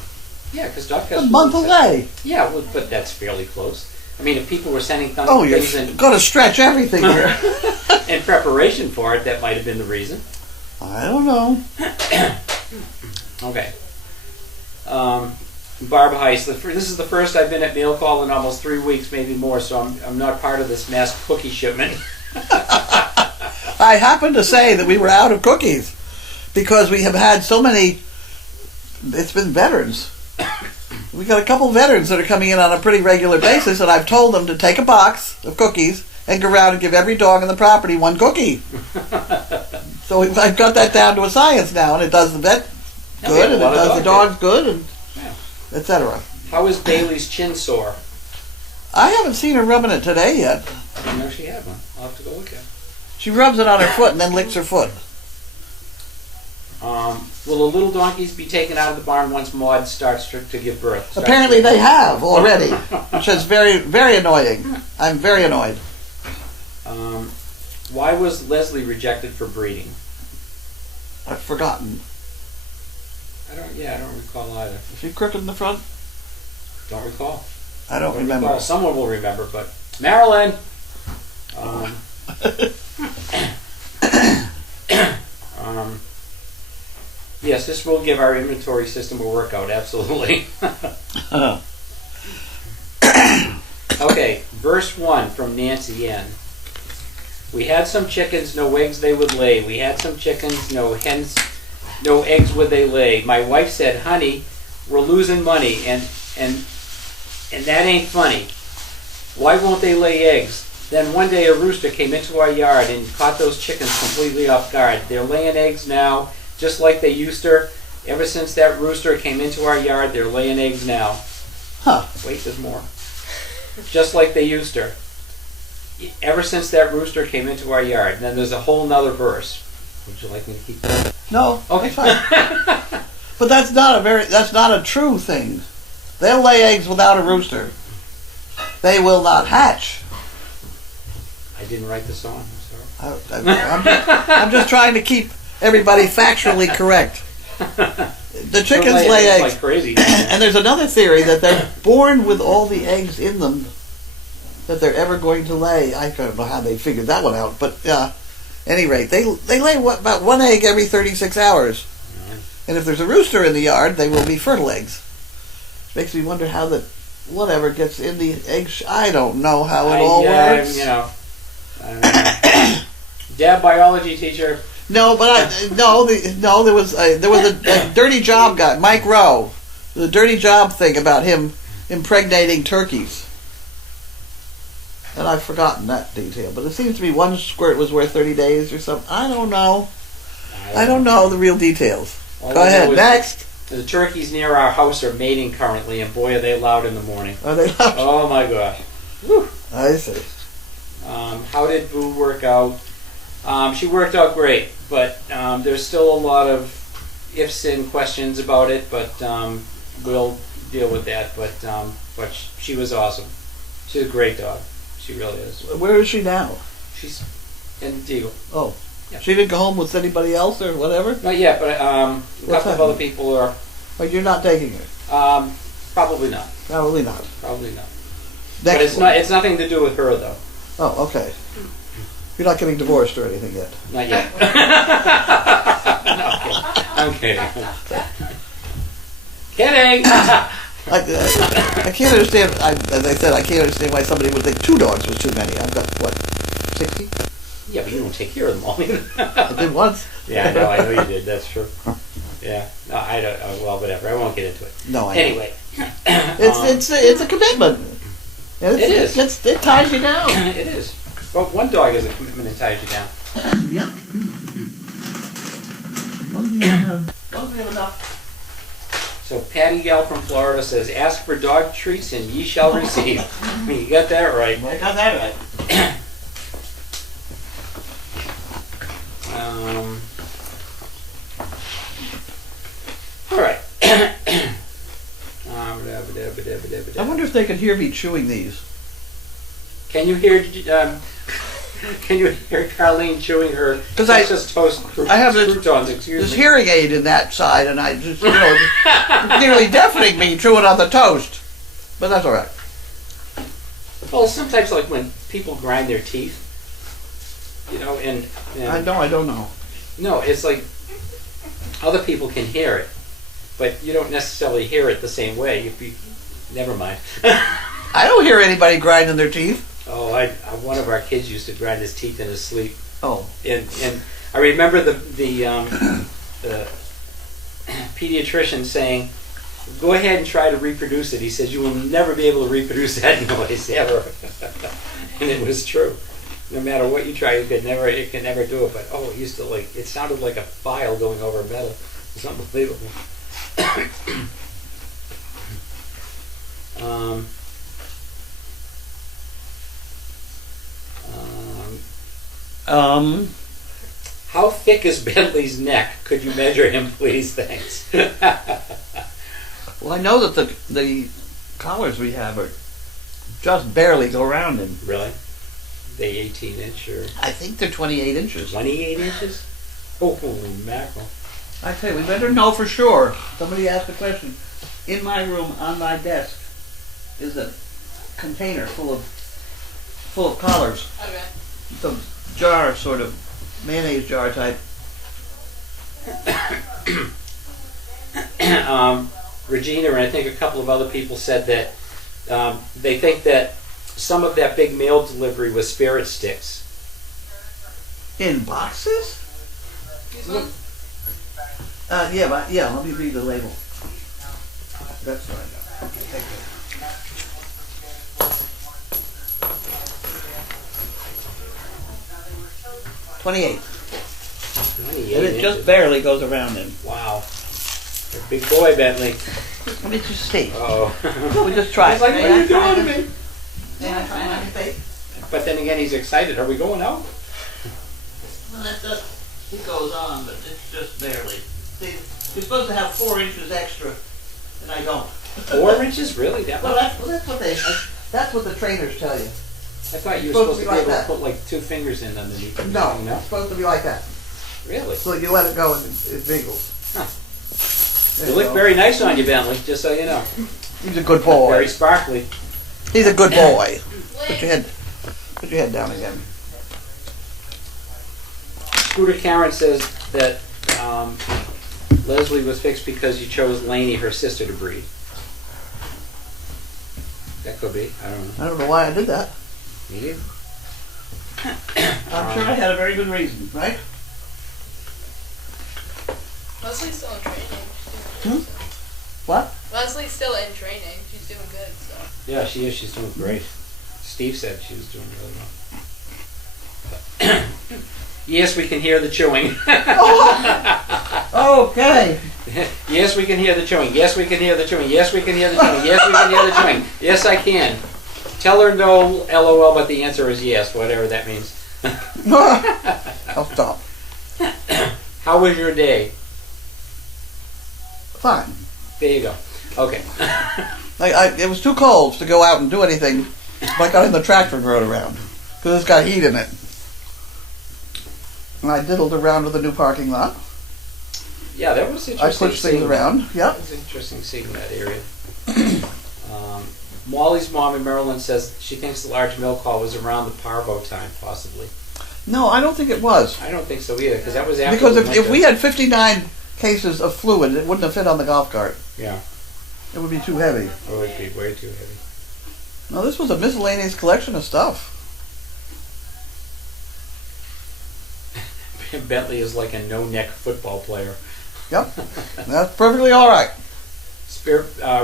Yeah, because Dogfest. A was month in away. Yeah, well, but that's fairly close. I mean, if people were sending Oh, you're things going to stretch everything here. in preparation for it, that might have been the reason. I don't know. Okay. Barb Heiss, this is the first I've been at Mail Call in almost 3 weeks, maybe more, so I'm not part of this mass cookie shipment. I happened to say that we were out of cookies because we have had so many. It's been veterans. We got a couple veterans that are coming in on a pretty regular basis, and I've told them to take a box of cookies and go around and give every dog on the property one cookie. So I've got that down to a science now, and it does the vet good, and it does the dogs good, and etc. How is Bailey's chin sore? I haven't seen her rubbing it today yet. I didn't know she had one. I'll have to go look at it. She rubs it on her foot and then licks her foot. Will the little donkeys be taken out of the barn once Maud starts to give birth? Apparently they have already, which is very, very annoying. I'm very annoyed. Why was Leslie rejected for breeding? I've forgotten. I don't recall either. Is she crooked in the front? Don't recall. I don't remember. Recall. Someone will remember, but Marilyn. Yes, this will give our inventory system a workout, absolutely. Okay, verse 1 from Nancy N. We had some chickens, no eggs they would lay. We had some chickens, no hens, no eggs would they lay. My wife said, honey, we're losing money, and that ain't funny. Why won't they lay eggs? Then one day a rooster came into our yard and caught those chickens completely off guard. They're laying eggs now, just like they used to. Ever since that rooster came into our yard, they're laying eggs now. Huh. Wait, there's more. Just like they used to. Ever since that rooster came into our yard. And then there's a whole nother verse. Would you like me to keep going? No. Okay. It's fine. But that's not a true thing. They'll lay eggs without a rooster. They will not hatch. I didn't write the song, I'm sorry. I'm just trying to keep everybody factually correct. The chickens Don't lay eggs. like crazy. And there's another theory that they're born with all the eggs in them that they're ever going to lay. I don't know how they figured that one out, but any rate, they lay about one egg every 36 hours. And if there's a rooster in the yard, they will be fertile eggs. Makes me wonder how that whatever gets in the eggs. I don't know how it all works. I don't know. Dad, biology teacher. No, but there was a dirty job guy, Mike Rowe, the dirty job thing about him impregnating turkeys, and I've forgotten that detail. But it seems to me one squirt was worth 30 days or something. I don't know. I don't know the real details. Go ahead. Next. The turkeys near our house are mating currently, and boy, are they loud in the morning. Are they loud? Oh my gosh. Whew. I see. How did Boo work out? She worked out great, but there's still a lot of ifs and questions about it, but we'll deal with that. But she was awesome. She's a great dog. She really is. Where is she now? She's in Deagle. Oh. Yeah. She didn't go home with anybody else or whatever? Not yet, but a couple of other people are... But you're not taking her? Probably not. Probably not. Probably not. Next But it's one. it's nothing to do with her, though. Oh, okay. You're not getting divorced or anything yet? Not yet. No, I'm kidding. Kidding! I can't understand, as I said, I can't understand why somebody would think 2 dogs was too many. I've got, 60? Yeah, but you don't take care of them all either. I did once. Yeah, I know you did. That's true. Yeah. No, I don't. Well, whatever. I won't get into it. No, I know. Anyway. It's a commitment. It is. It ties you down. It is. Well, one dog is a commitment and ties you down. Yep. Don't have enough. So Patty Gal from Florida says, "Ask for dog treats and ye shall receive." You got that right. I got that right. All right. I wonder if they could hear me chewing these. Can you hear? Can you hear Carlene chewing her Texas toast I have croutons? Excuse this me. hearing aid in that side, and I just it's nearly deafening me chewing on the toast. But that's all right. Well, sometimes like when people grind their teeth, and I don't know. No, it's like other people can hear it, but you don't necessarily hear it the same way. Never mind. I don't hear anybody grinding their teeth. Oh, one of our kids used to grind his teeth in his sleep. Oh. And I remember the pediatrician saying, "Go ahead and try to reproduce it." He says, "You will never be able to reproduce that noise ever." And it was true. No matter what you try, it could never do it. But it used to it sounded like a file going over metal. It's unbelievable. How thick is Bentley's neck? Could you measure him, please? Thanks. Well, I know that the collars we have are just barely go around him. Really? They 18-inch or? I think they're 28 inches. 28 inches? Oh, holy mackerel. I tell you, we better know for sure. Somebody asked a question. In my room, on my desk, is a container full of collars. Okay. It's a jar, sort of mayonnaise jar type. Regina and I think a couple of other people said that they think that some of that big mail delivery was spirit sticks. In boxes? These ones? Yeah, let me read the label. That's what I got. Okay, thank you. $28. 28 And it inches. just barely goes around him. Wow. You're a big boy, Bentley. Let me just see. Oh. We just try. He's like, what are you doing to me? May I try my face? But then again, he's excited. Are we going out? Well, it goes on, but it's just barely. See, you're supposed to have 4 inches extra, and I don't. 4 inches? Really? That Well, much? that's what the trainers tell you. I thought you were supposed to be like able that. to put like 2 fingers in underneath. it. No, No? it's supposed to be like that. Really? So you let it go and it wiggles. Huh. There They you look go. very nice on you, Bentley, just so you know. He's a good boy. Very sparkly. He's a good boy. Put your head down again. Scooter Karen says that Leslie was fixed because you chose Lainey, her sister, to breed. That could be. I don't know. I don't know why I did that. Me neither. I'm sure I had a very good reason, right? Leslie's still in training. She's doing good. What? Leslie's still in training. She's doing good, so. Yeah, she is. She's doing great. Steve said she was doing really well. Yes, we can hear the chewing. Okay. Yes, we can hear the chewing. Yes, we can hear the chewing. Yes, we can hear the chewing. Yes, we can hear the chewing. Yes, I can. Tell her no, LOL, but the answer is yes, whatever that means. I'll stop. How was your day? Fine. There you go. Okay. It was too cold to go out and do anything. So I got in the tractor and rode around because it's got heat in it. And I diddled around with the new parking lot. Yeah, that was I interesting. pushed things around. Yep. It was interesting seeing that area. Molly's mom in Maryland says she thinks the large mail call was around the parvo time, possibly. No, I don't think it was. I don't think so either, because that was after. Because the if winter. we had 59 cases of fluid, it wouldn't have fit on the golf cart. Yeah, It would be too heavy. it would be way too heavy. No, this was a miscellaneous collection of stuff. Bentley is like a no-neck football player. Yep. That's perfectly all right.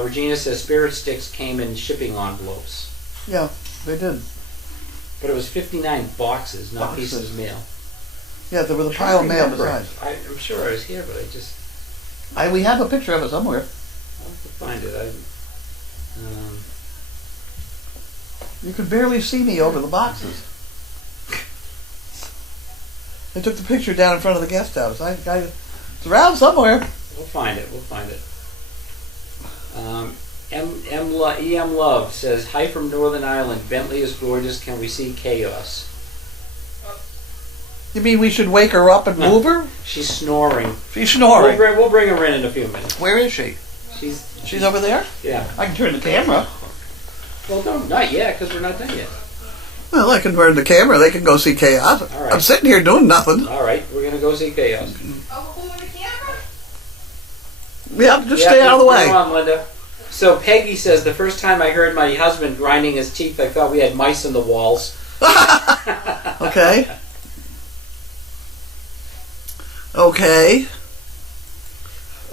Regina says spirit sticks came in shipping envelopes, Yeah, they did. but it was 59 boxes, not Boxes. pieces of mail. Yeah, there was a pile of mail Remember. beside. I'm sure I was here, but I just We have a picture of it somewhere. I'll have to find it. You could barely see me over the boxes. They took the picture down in front of the guest house. It's around somewhere. We'll find it. We'll find it. EM Love says, hi from Northern Ireland. Bentley is gorgeous. Can we see chaos? You mean we should wake her up and move her? She's snoring. She's snoring. We'll bring her in a few minutes. Where is she? She's over there? Yeah. I can turn the camera. Well, no, not yet, because we're not done yet. Well, I can turn the camera. They can go see chaos. All right. I'm sitting here doing nothing. All right, we're going to go see chaos. Oh, who in the camera? Yeah, just stay out of the way. Come on, Linda. So Peggy says, the first time I heard my husband grinding his teeth, I thought we had mice in the walls. Okay. Okay.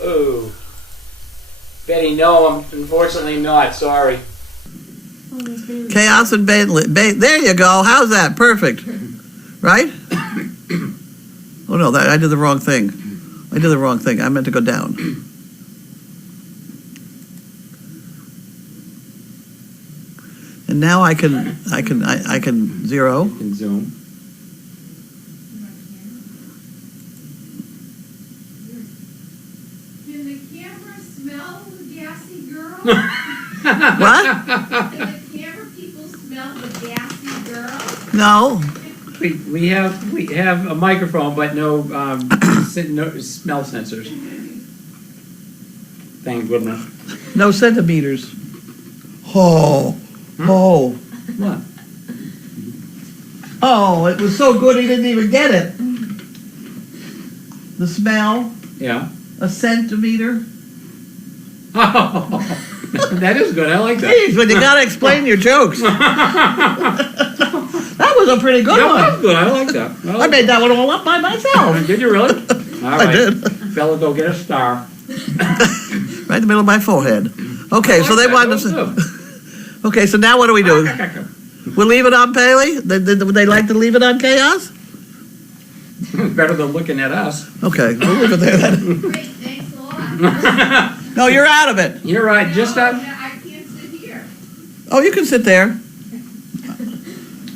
Oh. Betty, no, I'm unfortunately not. Sorry. Chaos and Bentley. There you go. How's that? Perfect. Right? Oh no, I did the wrong thing. I meant to go down. And now I can zero. You can zoom. Can the camera smell the gassy girl? What? Can the camera people smell the gassy girl? No. We have a microphone, but no, no smell sensors. Thank goodness. No centimeters. Oh, oh, What? oh! It was so good he didn't even get it. The smell, Yeah. a centimeter. Oh, that is good. I like that. Jeez, but you gotta explain your jokes. That was a pretty good That was one. good. I like that. I made that one all up by myself. Did you really? All right. I did. Fella, go get a star. Right in the middle of my forehead. Okay, so they wanted to. Okay, so now what do we do? We leave it on Paley? Would they like to leave it on Chaos? Better than looking at us. Okay, we'll leave it there then. Great, thanks a lot. No, you're out of it. You're right. Just No, that. I can't sit here. Oh, you can sit there.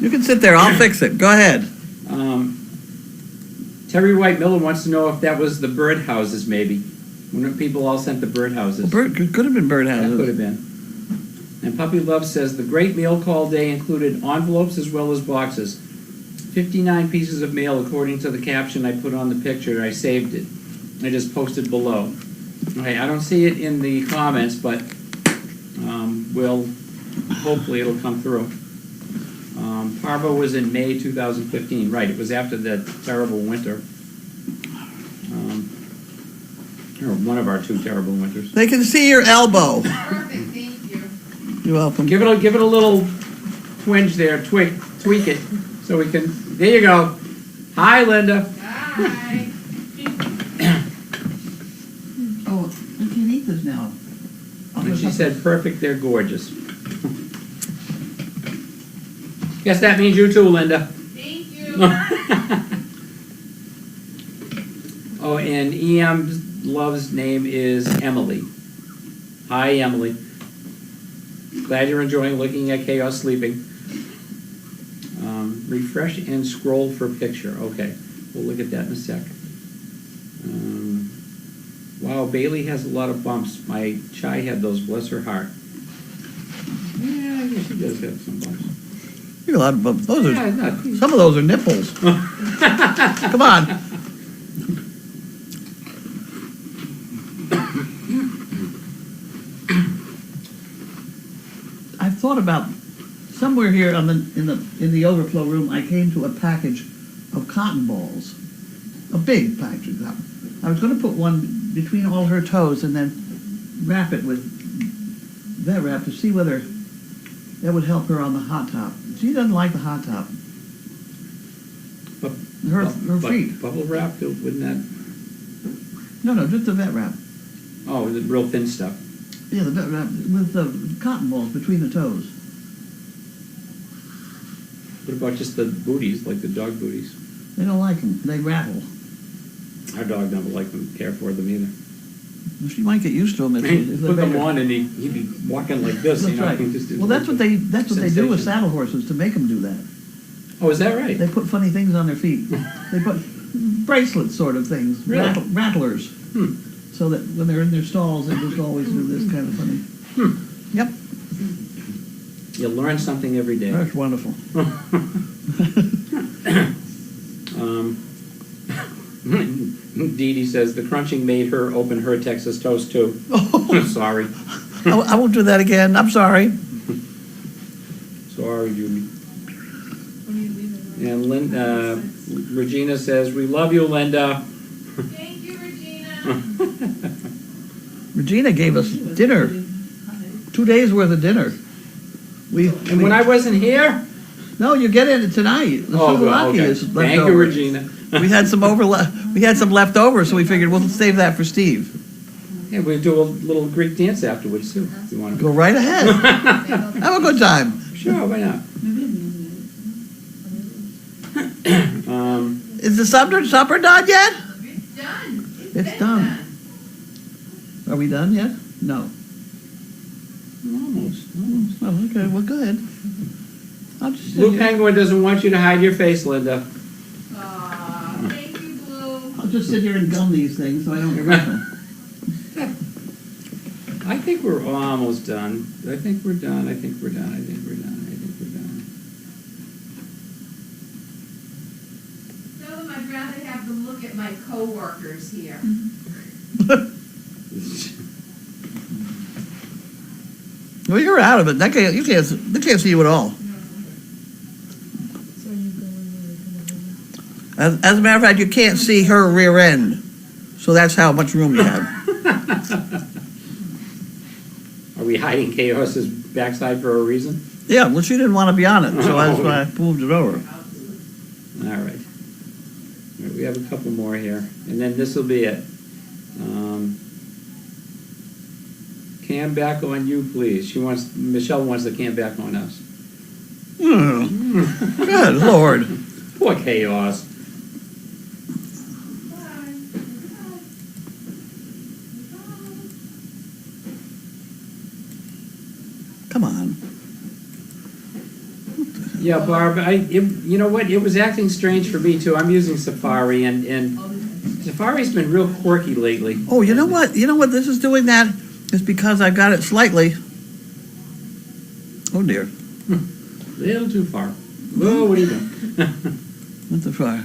You can sit there. I'll fix it. Go ahead. Terry White Miller wants to know if that was the birdhouses, maybe. When people all sent the birdhouses. Could have been That could birdhouses. have been. And Puppy Love says the great mail call day included envelopes as well as boxes. 59 pieces of mail according to the caption I put on the picture. I saved it. I just posted below. Okay, I don't see it in the comments, but hopefully it'll come through. Parvo was in May 2015. Right, it was after the terrible winter. Or one of our two terrible winters. They can see your elbow. Perfect, thank you. You're welcome. Give it a little twinge there, tweak it, so we can. There you go. Hi, Linda. Bye. Oh, you can't eat this now. And she said, "Perfect. They're gorgeous." Guess that means you too, Linda. Thank you. Oh, and EM Love's name is Emily. Hi, Emily. Glad you're enjoying looking at Chaos Sleeping. Refresh and scroll for picture. Okay, we'll look at that in a sec. Wow, Bailey has a lot of bumps. My Chai had those, bless her heart. Yeah, I guess she does have some bumps. You got a lot of bumps. Those Yeah, are, not. some of those are nipples. Come on. I've thought about somewhere here in the overflow room. I came to a package of cotton balls, a big package of cotton. I was going to put one between all her toes and then wrap it with that wrap to see whether that would help her on the hot top. She doesn't like the hot top. Her feet. Bubble wrap, wouldn't that? No, just the vet wrap. Oh, the real thin stuff. Yeah, the vet wrap with the cotton balls between the toes. What about just the booties, like the dog booties? They don't like them. They rattle. Our dog never liked them, care for them either. Well, she might get used to them if He'd they're put them bigger. on and he'd be walking like this, That's you know. right. he'd just do Well, that's what they do with sensation. saddle horses to make them do that. Oh, is that right? They put funny things on their feet. They put bracelets, sort of things, Really? rattlers, so that when they're in their stalls, they just always do this kind of funny. Yep, You learn something every day. that's wonderful. Dee Dee says the crunching made her open her Texas toast too. Sorry. I won't do that again. I'm sorry. Sorry, Julie. And Regina says, we love you, Linda. Thank you, Regina. Regina gave us dinner, 2 days worth of dinner. And when I wasn't here? No, you get it tonight. The Oh, good, souvlaki okay. is left Thank you, over. Regina. We had some left over, so we figured we'll save that for Steve. Yeah, we'll do a little Greek dance afterwards, too, if you want to. Go right ahead. Have a good time. Sure, why not? Is the supper done yet? It's done. It's been done. Are we done yet? No. Almost. Oh, okay. Well, good. I'll just sit Blue here. Penguin doesn't want you to hide your face, Linda. Aw, thank you, Blue. I'll just sit here and gum these things so I don't regret them. I think we're almost done. I think we're done. I'd rather have them look at my coworkers here. Well, you're out of it. They can't see you at all. As a matter of fact, you can't see her rear end. So that's how much room you have. Are we hiding Chaos's backside for a reason? Yeah, well, she didn't want to be on it, so that's why I moved it over. All right. We have a couple more here, and then this will be it. Cam back on you, please. Michelle wants the cam back on us. Good Lord. Poor Chaos. Come on. Yeah, Barb, you know what? It was acting strange for me, too. I'm using Safari, and Safari's been real quirky lately. Oh, you know what? You know what this is doing that? It's because I got it slightly. Oh, dear. A little too far. Whoa, what are you doing? Not too far.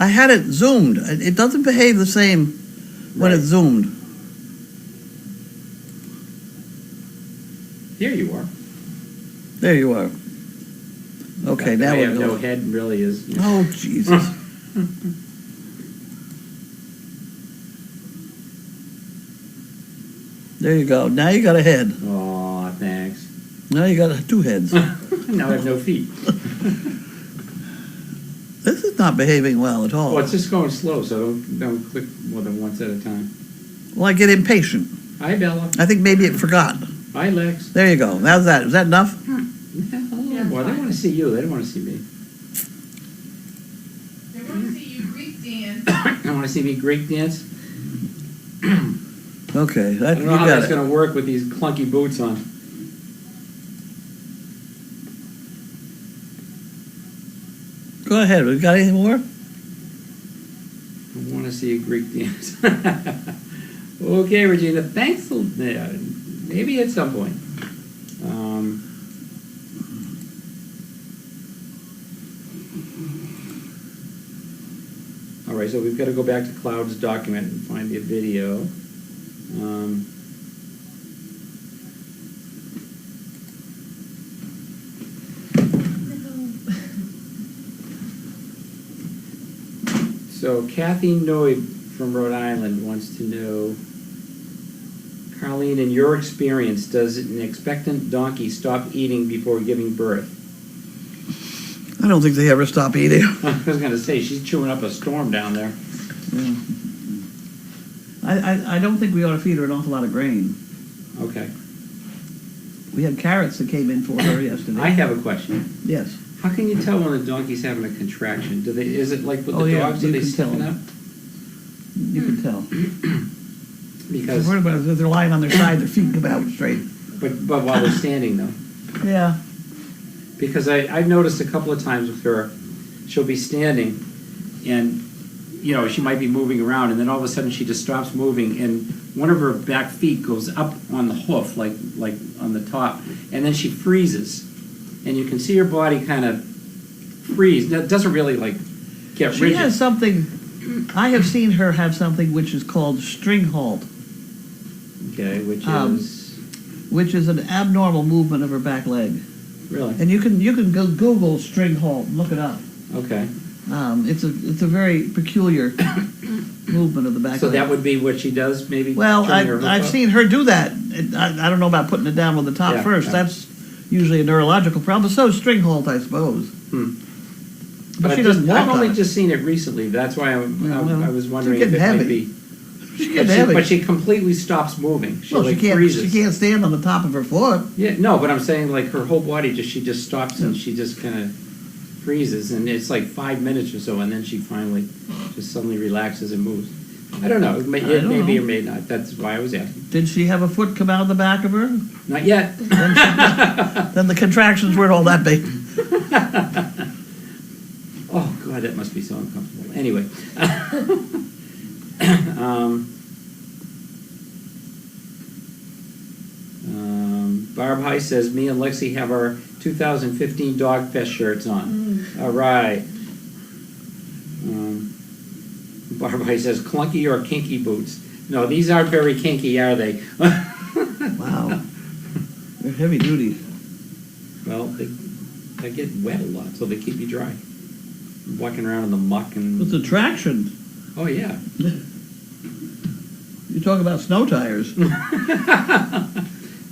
I had it zoomed. It doesn't behave the same when it's zoomed. Here you are. There you are. Okay, now I we're have no going. head really is. Oh, Jesus. There you go. Now you got a head. Aw, thanks. Now you got two heads. Now I have no feet. This is not behaving well at all. Well, it's just going slow, so don't click more than once at a time. Well, I get impatient. Hi, Bella. I think maybe it forgot. Hi, Lex. There you go. How's that? Is that enough? Well, they want to see you. They don't want to see me. They want to see you Greek dance. They want to see me Greek dance. Okay, I that, don't you know how got that's it. going to work with these clunky boots on. Go ahead. We got anything more? I want to see a Greek dance. Okay, Regina. Thanks. Yeah, maybe at some point. All right, so we've got to go back to Cloud's document and find the video. So Kathy Noy from Rhode Island wants to know, Carlene, in your experience, does an expectant donkey stop eating before giving birth? I don't think they ever stop eating. I was going to say, she's chewing up a storm down there. Yeah. I don't think we ought to feed her an awful lot of grain. Okay. We had carrots that came in for her yesterday. I have a question. Yes. How can you tell when a donkey's having a contraction? Is it like with Oh, the yeah, dogs? Are you they can tell. sticking up? You can tell. Because, What about if they're lying on their side, their feet come out straight? but while they're standing though. Yeah. Because I've noticed a couple of times with her, she'll be standing and, you know, she might be moving around and then all of a sudden she just stops moving and one of her back feet goes up on the hoof, like on the top, and then she freezes. And you can see her body kind of freeze. It doesn't really, like, get She rigid. has something, I have seen her have something which is called string halt, Okay, which is... which is an abnormal movement of her back leg. Really? And you can go Google string halt and look it up. Okay. It's a very peculiar movement of the back So leg. that would be what she does, maybe? Well, turning her hoof I've up? seen her do that. I don't know about putting it down with the top Yeah, first. yeah. That's usually a neurological problem. So is string halt, I suppose. But she doesn't walk I've only on it. just seen it recently. That's why I was wondering she's if it getting might heavy. be... She's getting heavy. But she completely stops moving. She, Well, like, she can't. freezes. She can't stand on the top of her foot. Yeah, no, but I'm saying like her whole body she just stops and she just kind of freezes and it's like 5 minutes or so and then she finally just suddenly relaxes and moves. I don't know. It may, I don't maybe know. or may not. That's why I was asking. Did she have a foot come out of the back of her? Not yet. Then the contractions weren't all that big. Oh God, that must be so uncomfortable. Anyway. Barb High says, me and Lexi have our 2015 Dog Fest shirts on. All right. Barbara says clunky or kinky boots. No, these aren't very kinky, are they? Wow. They're heavy duty. Well, they get wet a lot, so they keep you dry. Walking around in the muck and. With the traction. Oh yeah. You talk about snow tires.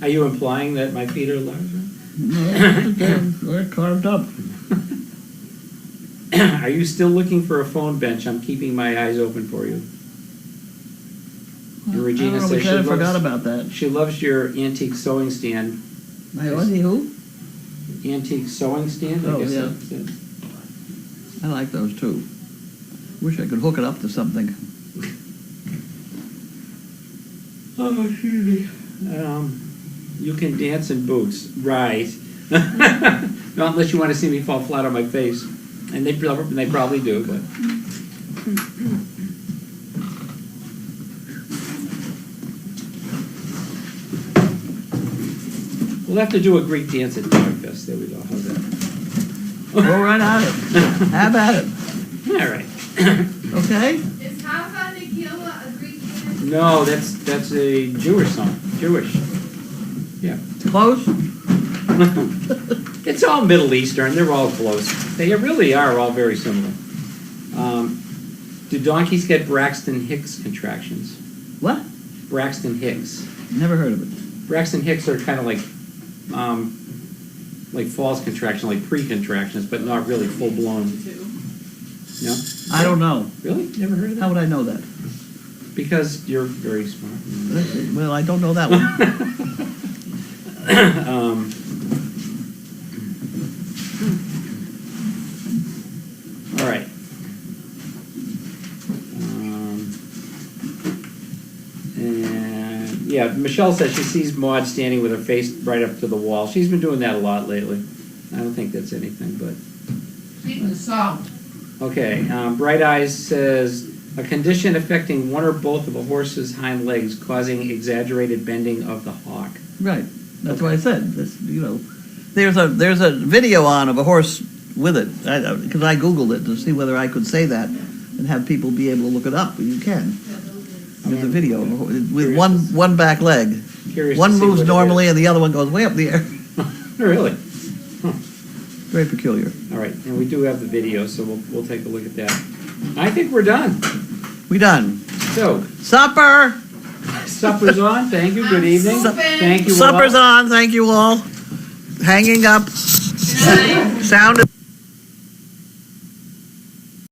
Are you implying that my feet are large? No, they're carved up. Are you still looking for a phone bench? I'm keeping my eyes open for you. And Regina says we kind of forgot about that. she loves your antique sewing stand. My Aussie who? Antique sewing stand? I Oh, guess yeah. that's it. I like those too. Wish I could hook it up to something. Oh, excuse me. You can dance in boots. Right. Not unless you want to see me fall flat on my face. And they probably do, but. We'll have to do a Greek dance at Dog Fest. There we go. How's that? Go right at it. Have at it. All right. Okay? Is Hava Nagila a Greek name? No, that's a Jewish song. Jewish. Yeah. Close? It's all Middle Eastern. They're all close. They really are all very similar. Do donkeys get Braxton Hicks contractions? What? Braxton Hicks. Never heard of it. Braxton Hicks are kind of like false contractions, like pre-contractions, but not really full blown. No? I don't know. Really? Never heard of How that? would I know that? Because you're very smart. Well, I don't know that one. All right. And yeah, Michelle says she sees Maud standing with her face right up to the wall. She's been doing that a lot lately. I don't think that's anything, but Speaking of salt. okay. Bright Eyes says a condition affecting one or both of a horse's hind legs, causing exaggerated bending of the hock. Right. That's what I said. This, you know, there's a video on of a horse with it because I googled it to see whether I could say that and have people be able to look it up. You can. There's a video with one back leg. Curious One to see moves what it normally is. and the other one goes way up the air. Really? Very peculiar. All right, and we do have the video, so we'll take a look at that. I think we're done. We done. So, Supper. supper's on. Thank you. Good evening. Thank you. Supper's all. on. Thank you all. Hanging up. Sound.